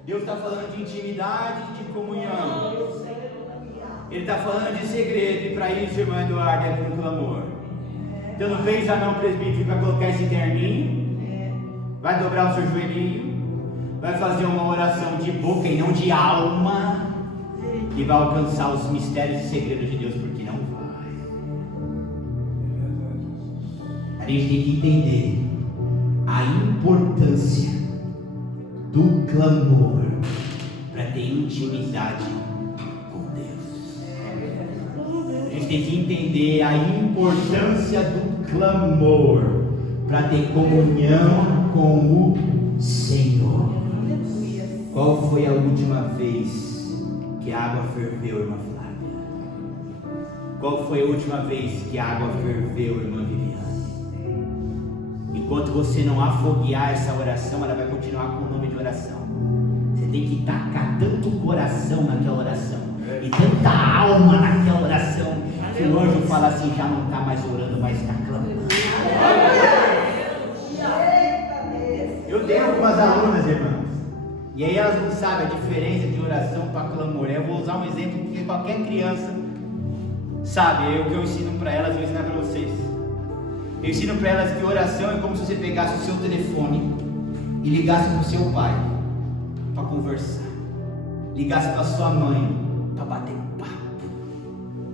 Deus está falando de intimidade e de comunhão. Ele está falando de segredo. E para isso, irmã Eduardo, é com clamor. Então não pensa não, presbítero, vai colocar esse terninho, vai dobrar o seu joelhinho, vai fazer uma oração de boca e não de alma, e vai alcançar os mistérios e segredos de Deus, porque não vai. A gente tem que entender a importância do clamor para ter intimidade com Deus. A gente tem que entender a importância do clamor para ter comunhão com o Senhor. Qual foi a última vez que a água ferveu, irmã Flávia? Qual foi a última vez que a água ferveu, irmã Viviane? Enquanto você não afoguear essa oração, ela vai continuar com o nome de oração. Você tem que tacar tanto coração naquela oração e tanta alma naquela oração, que o anjo fala assim: já não está mais orando, mas está clamando. Eu tenho algumas alunas, irmãos, e aí elas não sabem a diferença de oração para clamor. Eu vou usar um exemplo que qualquer criança sabe. É o que eu ensino para elas, eu vou ensinar para vocês. Eu ensino para elas que oração é como se você pegasse o seu telefone e ligasse para o seu pai para conversar, ligasse para sua mãe para bater papo.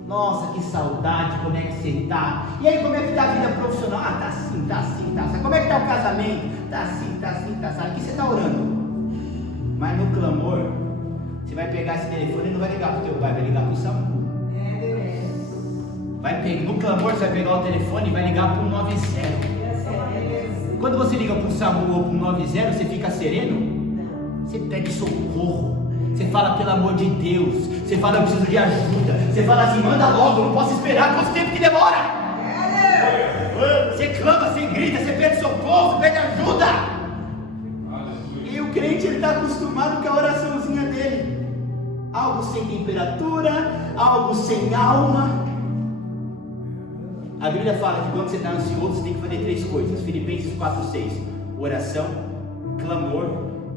Nossa, que saudade, como é que você está? E aí, como é que está a vida profissional? Ah, tá assim, tá assim, tá assim. Como é que está o casamento? Tá assim, tá assim, tá assim. Aqui você está orando. Mas no clamor, você vai pegar esse telefone e não vai ligar para o teu pai, vai ligar para o SAMU. No clamor você vai pegar o telefone e vai ligar para o 90. Quando você liga para o SAMU ou para o 90, você fica sereno? Você pede socorro, você fala pelo amor de Deus, você fala eu preciso de ajuda, você fala assim: manda logo, eu não posso esperar, quanto tempo que demora? Você clama, você grita, você pede socorro, você pede ajuda. E o crente, ele está acostumado com a oraçãozinha dele, algo sem temperatura, algo sem alma. A Bíblia fala que quando você está ansioso, você tem que fazer 3 coisas. Filipenses 4:6: oração, clamor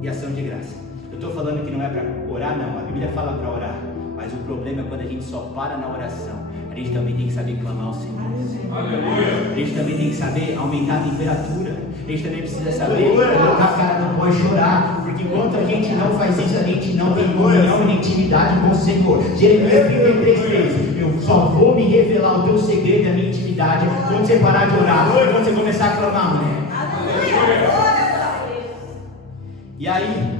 e ação de graça. Eu estou falando que não é para orar, não. A Bíblia fala para orar, mas o problema é quando a gente só para na oração. A gente também tem que saber clamar ao Senhor. Aleluia. A gente também tem que saber aumentar a temperatura. A gente também precisa saber colocar a cara no pó e chorar, porque enquanto a gente não faz isso, a gente não tem comunhão e intimidade com o Senhor. Jeremias 33:3: eu só vou me revelar o teu segredo e a minha intimidade quando você parar de orar, quando você começar a clamar, mulher. E aí,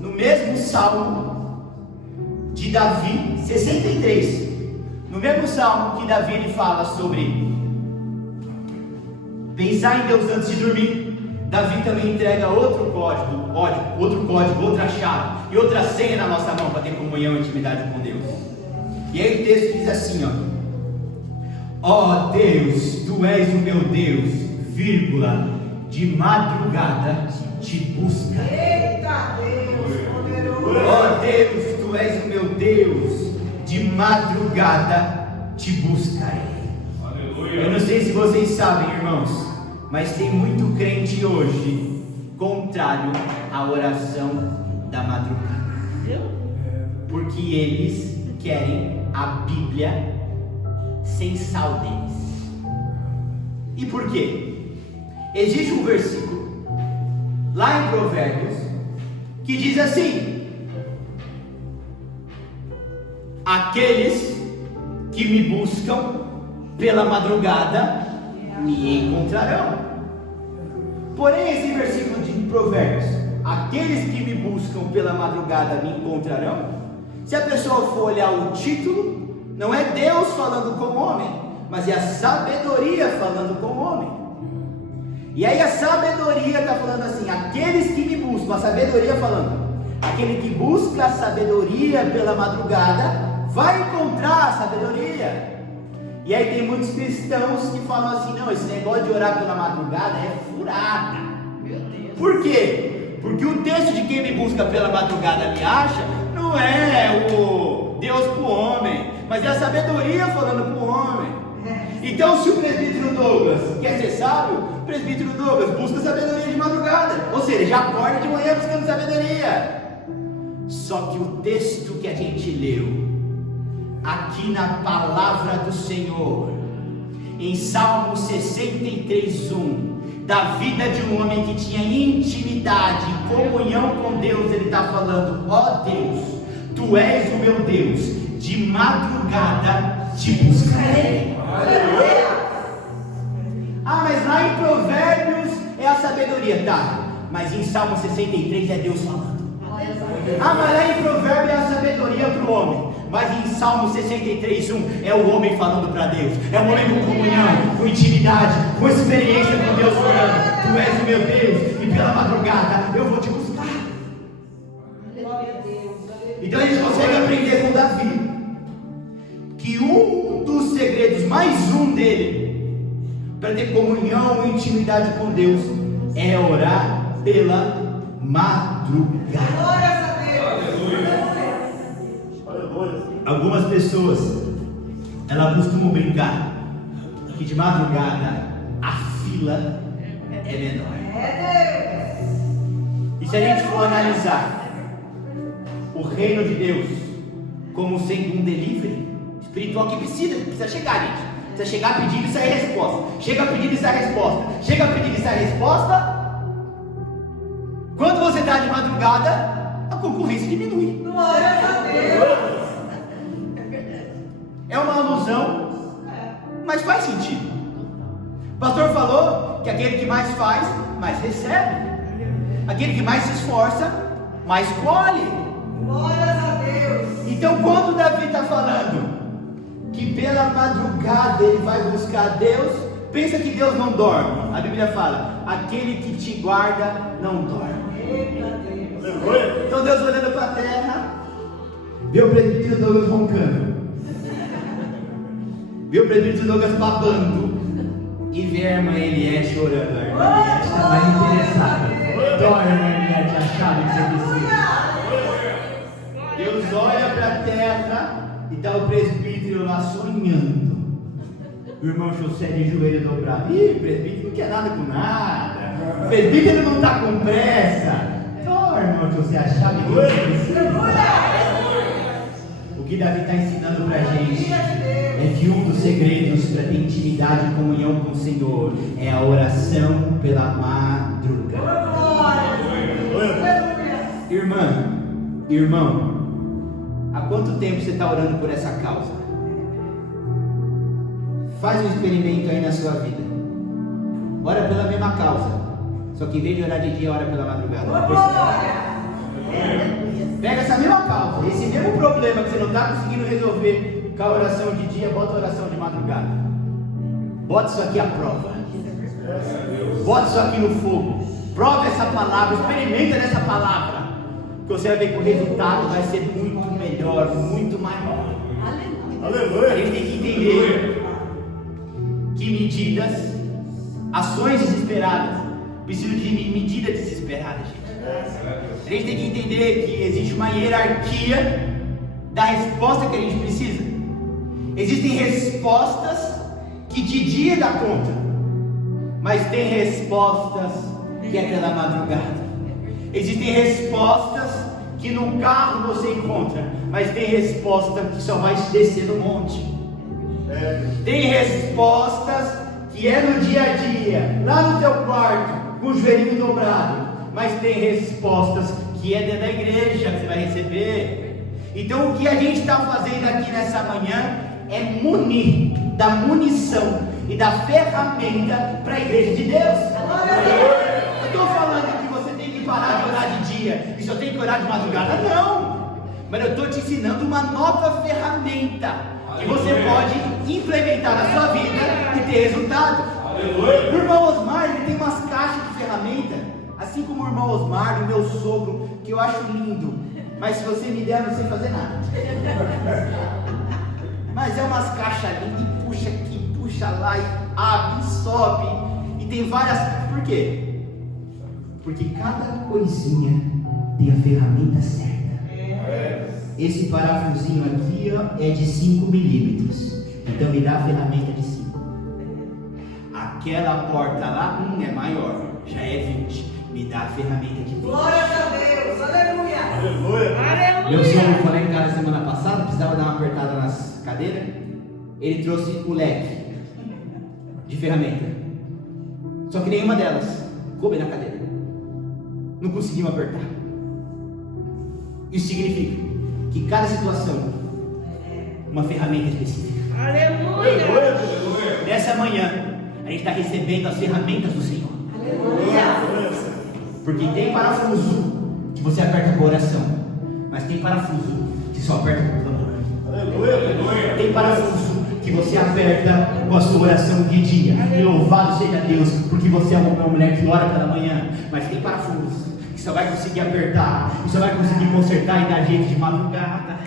no mesmo salmo de Davi 63, no mesmo salmo que Davi ele fala sobre pensar em Deus antes de dormir, Davi também entrega outro código, outra chave e outra senha na nossa mão para ter comunhão e intimidade com Deus. E aí o texto diz assim, ó Deus, tu és o meu Deus, vírgula, de madrugada te busca. Eita Deus, poderoso. Ó Deus, tu és o meu Deus, de madrugada te buscarei. Aleluia. Eu não sei se vocês sabem, irmãos, mas tem muito crente hoje contrário à oração da madrugada, porque eles querem a Bíblia sem sal deles. E por quê? Existe um versículo lá em Provérbios que diz assim: aqueles que me buscam pela madrugada me encontrarão. Porém, esse versículo de Provérbios, aqueles que me buscam pela madrugada me encontrarão, se a pessoa for olhar o título, não é Deus falando com o homem, mas é a sabedoria falando com o homem. E aí a sabedoria está falando assim: aqueles que me buscam, a sabedoria falando, aquele que busca a sabedoria pela madrugada vai encontrar a sabedoria. E aí tem muitos cristãos que falam assim: não, esse negócio de orar pela madrugada é furada. Meu Deus. Por quê? Porque o texto de quem me busca pela madrugada me acha não é o Deus para o homem, mas é a sabedoria falando para o homem. Então, se o presbítero Douglas quer ser sábio, presbítero Douglas busca sabedoria de madrugada, ou seja, já acorda de manhã buscando sabedoria. Só que o texto que a gente leu aqui na palavra do Senhor, em Salmo 63:1, da vida de um homem que tinha intimidade, comunhão com Deus, ele está falando: ó Deus, Tu és o meu Deus, de madrugada te buscarei. Ah, mas lá em Provérbios é a sabedoria, tá? Mas em Salmo 63 é Deus falando. Ah, mas lá em Provérbios é a sabedoria para o homem, mas em Salmo 63:1 é o homem falando para Deus. É o homem com comunhão, com intimidade, com experiência com Deus falando: Tu és o meu Deus, e pela madrugada eu vou te buscar. Então a gente consegue aprender com Davi que um dos segredos, mais um dele, para ter comunhão e intimidade com Deus, é orar pela madrugada. Algumas pessoas, elas costumam brincar que de madrugada a fila é menor. E se a gente for analisar o reino de Deus como sendo um delivery espiritual que precisa chegar, gente. Precisa chegar pedindo e sair resposta. Chega pedindo e sai resposta. Chega pedindo e sai resposta. Quando você está de madrugada, a concorrência diminui. É uma alusão, mas faz sentido. O pastor falou que aquele que mais faz, mais recebe. Aquele que mais se esforça, mais colhe. Então, quando Davi está falando que pela madrugada ele vai buscar Deus, pensa que Deus não dorme. A Bíblia fala: aquele que te guarda não dorme. Então Deus olhando para a terra, vê o presbítero Douglas roncando, vê o presbítero Douglas babando, e vê a irmã Elié chorando. A irmã Elié está mais interessada. Dorme, irmã Elié, te achava que você precisa. Deus olha para a terra e está o presbítero lá sonhando. O irmão José de joelho dobrado. Ih, o presbítero não quer nada com nada. O presbítero não está com pressa. Oh, irmão José, achava que você precisa. O que Davi está ensinando para a gente é que um dos segredos para ter intimidade e comunhão com o Senhor é a oração pela madrugada. Irmão, há quanto tempo você está orando por essa causa? Faz um experimento aí na sua vida. Ora pela mesma causa, só que em vez de orar de dia, ora pela madrugada. Pega essa mesma causa, esse mesmo problema que você não está conseguindo resolver com a oração de dia, bota a oração de madrugada. Bota isso aqui à prova. Bota isso aqui no fogo. Prova essa palavra, experimenta nessa palavra, que você vai ver que o resultado vai ser muito melhor, muito maior. Aleluia. A gente tem que entender que medidas, ações desesperadas, precisam de medidas desesperadas, gente. A gente tem que entender que existe uma hierarquia da resposta que a gente precisa. Existem respostas que de dia dá conta, mas tem respostas que é pela madrugada. Existem respostas que no carro você encontra, mas tem resposta que só vai descer no monte. Tem respostas que que é no dia a dia, lá no teu quarto, com o joelhinho dobrado, mas tem respostas que é dentro da igreja que você vai receber. Então o que a gente está fazendo aqui nessa manhã é munir da munição e da ferramenta para a igreja de Deus. Eu estou falando que você tem que parar de orar de dia e só tem que orar de madrugada, não. Mas eu estou te ensinando uma nova ferramenta que você pode implementar na sua vida e ter resultado. O irmão Osmar, ele tem umas caixas de ferramenta, assim como o irmão Osmar, o meu sogro, que eu acho lindo, mas se você me der, eu não sei fazer nada. Mas é umas caixas lindas, e puxa aqui, puxa lá, e abre, e sobe, e tem várias. Por quê? Porque cada coisinha tem a ferramenta certa. Esse parafusinho aqui, ó, é de 5 milímetros, então me dá a ferramenta de 5. Aquela porta lá, é maior, já é 20, me dá a ferramenta de 20. Glória a Deus, aleluia. Aleluia. Meu sogro foi lá em casa semana passada, precisava dar uma apertada nas cadeiras, ele trouxe o leque de ferramenta, só que nenhuma delas coube na cadeira, não conseguimos apertar. Isso significa que cada situação, uma ferramenta específica. Aleluia. Nessa manhã, a gente está recebendo as ferramentas do Senhor. Aleluia. Porque tem parafuso que você aperta com oração, mas tem parafuso que só aperta com clamor. Tem parafuso que você aperta com a sua oração de dia. E louvado seja Deus, porque você é uma mulher que ora pela manhã. Mas tem parafuso que só vai conseguir apertar, e só vai conseguir consertar e dar jeito de madrugada.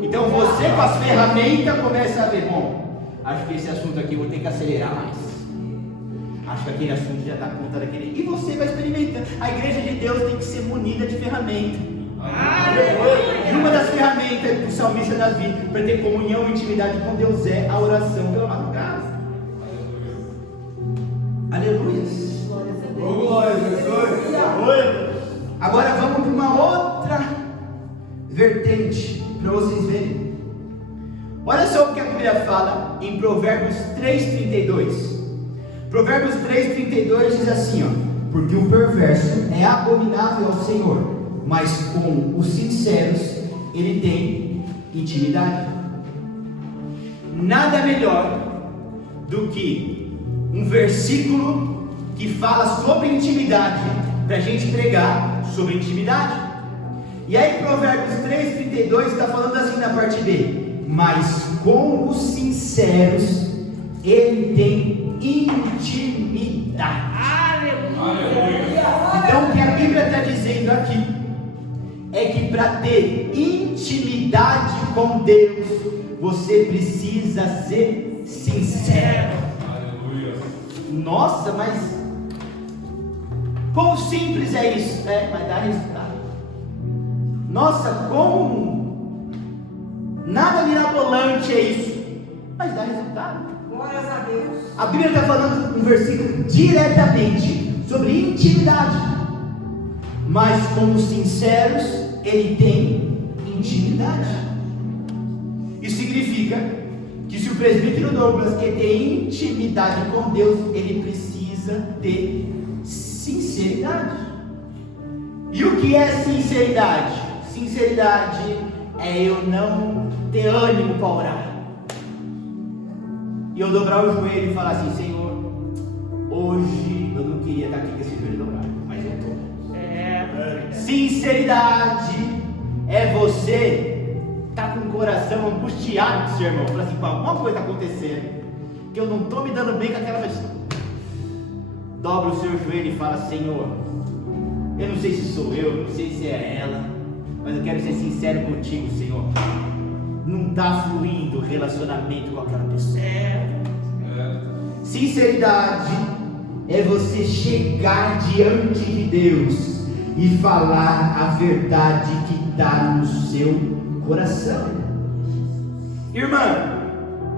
Então você com as ferramentas começa a ver, bom, acho que esse assunto aqui eu vou ter que acelerar mais. Acho que aquele assunto já está conta daquele. E você vai experimentando. A igreja de Deus tem que ser munida de ferramentas. E uma das ferramentas do salmista Davi para ter comunhão e intimidade com Deus é a oração pela madrugada. Aleluia. Agora vamos para uma outra vertente para vocês verem. Olha só o que a Bíblia fala em Provérbios 3:32. Provérbios 3:32 diz assim, ó: porque o perverso é abominável ao Senhor, mas com os sinceros ele tem intimidade. Nada melhor do que um versículo que fala sobre intimidade, para a gente pregar sobre intimidade. E aí Provérbios 3:32 está falando assim na parte B: mas com os sinceros ele tem intimidade. Aleluia. Então o que a Bíblia está dizendo aqui é que para ter intimidade com Deus, você precisa ser sincero. Aleluia. Nossa, mas quão simples é isso? Mas dá resultado. Nossa, como nada mirabolante é isso, mas dá resultado. Glórias a Deus. A Bíblia está falando um versículo diretamente sobre intimidade, mas com os sinceros ele tem intimidade. Isso significa que se o presbítero Douglas quer ter intimidade com Deus, ele precisa ter sinceridade. E o que é sinceridade? Sinceridade é eu não ter ânimo para orar, e eu dobrar o joelho e falar assim: Senhor, hoje eu não queria estar aqui com esse joelho dobrado, mas eu estou. Sinceridade é você estar com o coração angustiado com o seu irmão, falar assim: alguma coisa está acontecendo, que eu não estou me dando bem com aquela pessoa. Dobra o seu joelho e fala: Senhor, eu não sei se sou eu, não sei se é ela, mas eu quero ser sincero contigo, Senhor. Não está fluindo o relacionamento com aquela pessoa. Sinceridade é você chegar diante de Deus e falar a verdade que está no seu coração. Irmã,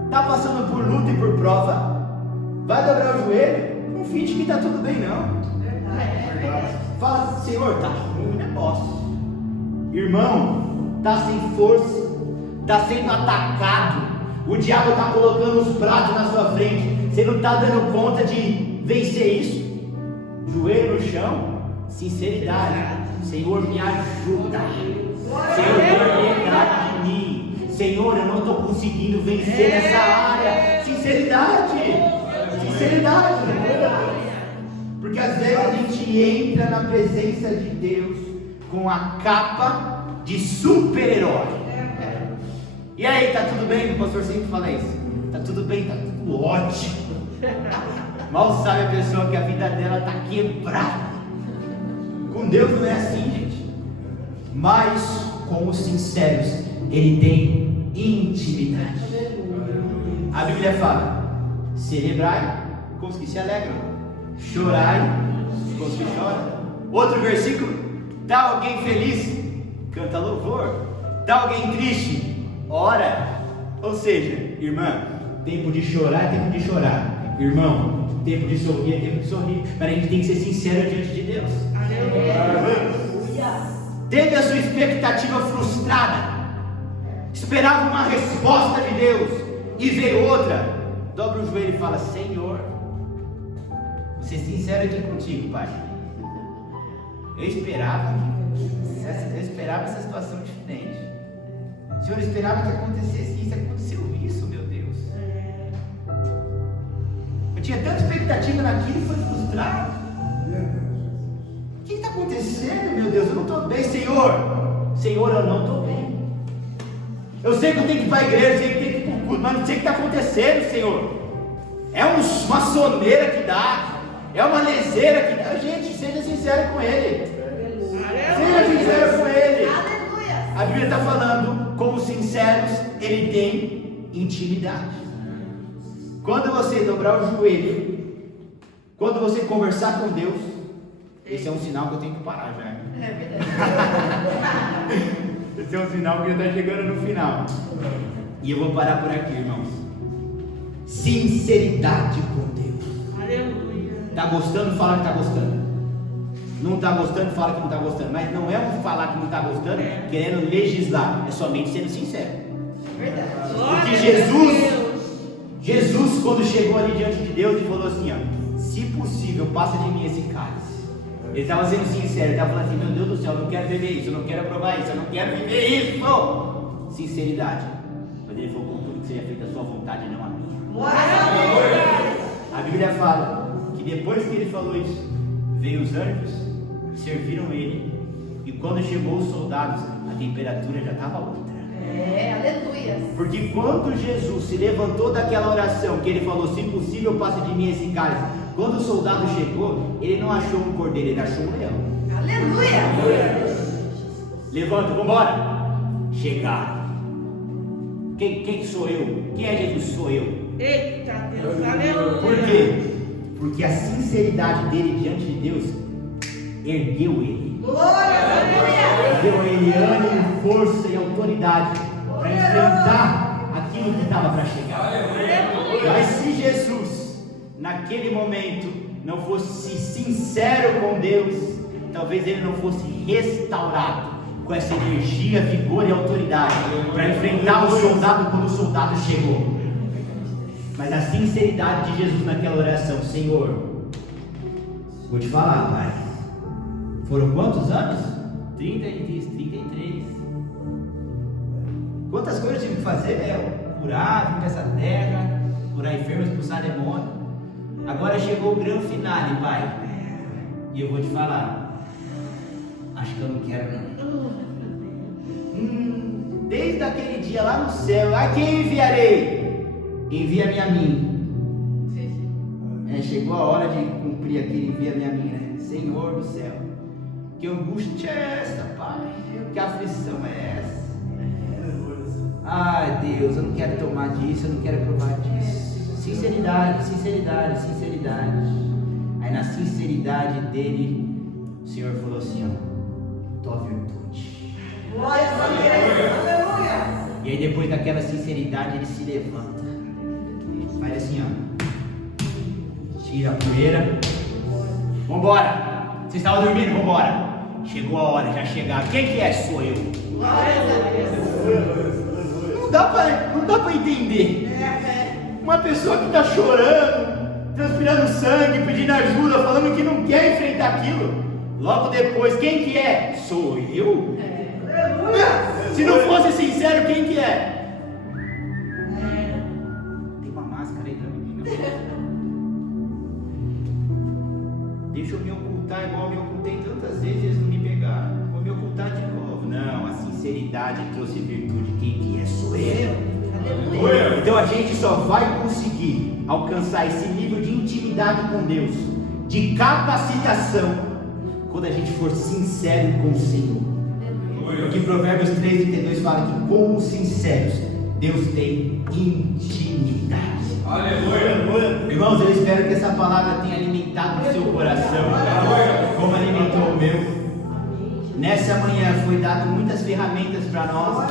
está passando por luta e por prova? Vai dobrar o joelho? Não finge que está tudo bem, não. Fala: Senhor, está ruim o negócio. Irmão, está sem força, está sendo atacado, O diabo está colocando os pratos na sua frente. Você não está dando conta de vencer isso? Joelho no chão, sinceridade. Senhor, me ajuda. Senhor, me agrada de mim. Senhor, eu não estou conseguindo vencer nessa área. Sinceridade. Sinceridade. Porque às vezes a gente entra na presença de Deus com a capa de super-herói. E aí, tá tudo bem? O pastor sempre fala isso. Tá tudo bem, tá tudo ótimo. Mal sabe a pessoa que a vida dela tá quebrada. Com Deus não é assim, gente. Mas com os sinceros, Ele tem intimidade. A Bíblia fala: celebrai com os que se alegram, chorai com os que choram. Outro versículo: tá alguém feliz, canta louvor. Tá alguém triste, ora. Ou seja, irmã, tempo de chorar é tempo de chorar. Irmão, tempo de sorrir é tempo de sorrir. Mas a gente tem que ser sincero diante de Deus. Teve a sua expectativa frustrada, esperava uma resposta de Deus e veio outra. Dobra o joelho e fala: Senhor, vou ser sincero aqui contigo, Pai. Eu esperava essa situação diferente. O Senhor esperava que acontecesse isso, aconteceu isso, meu Deus. Eu tinha tanta expectativa naquilo e foi frustrado. O que está acontecendo, meu Deus? Eu não estou bem, Senhor. Senhor, eu não estou bem. Eu sei que eu tenho que ir para a igreja, eu sei que eu tenho que ir para o culto, mas não sei o que está acontecendo, Senhor. É uma soneira que dá, é uma leseira que dá. Gente, seja sincero com Ele. Seja sincero com Ele. A Bíblia está falando, como sinceros, Ele tem intimidade. Quando você dobrar o joelho, quando você conversar com Deus, esse é um sinal que eu tenho que parar já. É verdade. Esse é um sinal que está chegando no final. E eu vou parar por aqui, irmãos. Sinceridade com Deus. Aleluia. Está gostando? Fala que está gostando. Não está gostando? Fala que não está gostando. Mas não é um falar que não está gostando querendo legislar. É somente sendo sincero. Verdade. Porque Jesus, quando chegou ali diante de Deus, ele falou assim: ó, se possível, passa de mim esse cálice. Ele estava sendo sincero, ele estava falando assim: meu Deus do céu, eu não quero beber isso, eu não quero provar isso, eu não quero viver isso. Sinceridade. Mas ele falou: contudo, que seja feita a sua vontade e não a minha. A Bíblia fala que depois que ele falou isso, veio os anjos, serviram ele, e quando chegou os soldados, a temperatura já estava outra. Aleluia. Porque quando Jesus se levantou daquela oração, que ele falou: se possível, passe de mim esse cálice. Quando o soldado chegou, ele não achou um cordeiro, ele achou um leão. Aleluia. Levanta, vamos embora. Chegaram. Quem sou eu? Quem é Jesus? Sou eu. Eita Deus, aleluia. Por quê? Porque a sinceridade dele diante de Deus ergueu ele. Deu a ele ânimo, força e autoridade para enfrentar aquilo que estava para chegar. Mas se Jesus, naquele momento, não fosse sincero com Deus, talvez ele não fosse restaurado com essa energia, vigor e autoridade para enfrentar o soldado quando o soldado chegou. Mas a sinceridade de Jesus naquela oração: Senhor, vou te falar, Pai, foram quantos anos? 33. Quantas coisas eu tive que fazer? Curar, vir para essa terra, curar enfermos, expulsar demônio. Agora chegou o grande finale, Pai. E eu vou te falar: acho que eu não quero não. Desde aquele dia lá no céu, a quem enviarei? Envia-me a mim. Chegou a hora de cumprir aquele envia-me a mim, né? Senhor do céu, que angústia é essa, Pai? Que aflição é essa? Ai Deus, eu não quero tomar disso, eu não quero provar disso. Sinceridade. Aí na sinceridade dele, o Senhor falou assim: ó, tua virtude. Glória a Deus, aleluia. E aí depois daquela sinceridade ele se levanta, faz assim, ó, tira a poeira. Vambora. Vocês estavam dormindo? Vambora. Chegou a hora, já chegaram. Quem que é? Sou eu. Glória a Deus. Não dá para entender. Uma pessoa que está chorando, transpirando sangue, pedindo ajuda, falando que não quer enfrentar aquilo. Logo depois, quem que é? Sou eu? Se não fosse sincero, quem que é? Tem uma máscara aí pra mim, não? Deixa eu me ocultar igual eu me ocultei tantas vezes, eles não me pegaram. Vou me ocultar de novo. Não, a sinceridade trouxe virtude. Quem que é? Sou eu. Aleluia. Então a gente só vai conseguir alcançar esse nível de intimidade com Deus, de capacitação, quando a gente for sincero com o Senhor. Porque Provérbios 3:32 fala que com os sinceros Deus tem intimidade. Aleluia. Irmãos, eu espero que essa palavra tenha alimentado o seu coração, como alimentou o meu. Nessa manhã foi dado muitas ferramentas para nós,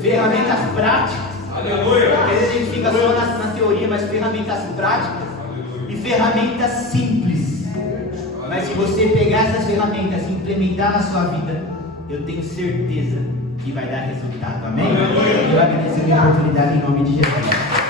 ferramentas práticas. Aleluia. Às vezes a gente fica só na teoria, mas ferramentas práticas e ferramentas simples. Mas se você pegar essas ferramentas e implementar na sua vida, eu tenho certeza que vai dar resultado. Amém? Aleluia. Eu agradeço a minha oportunidade em nome de Jesus.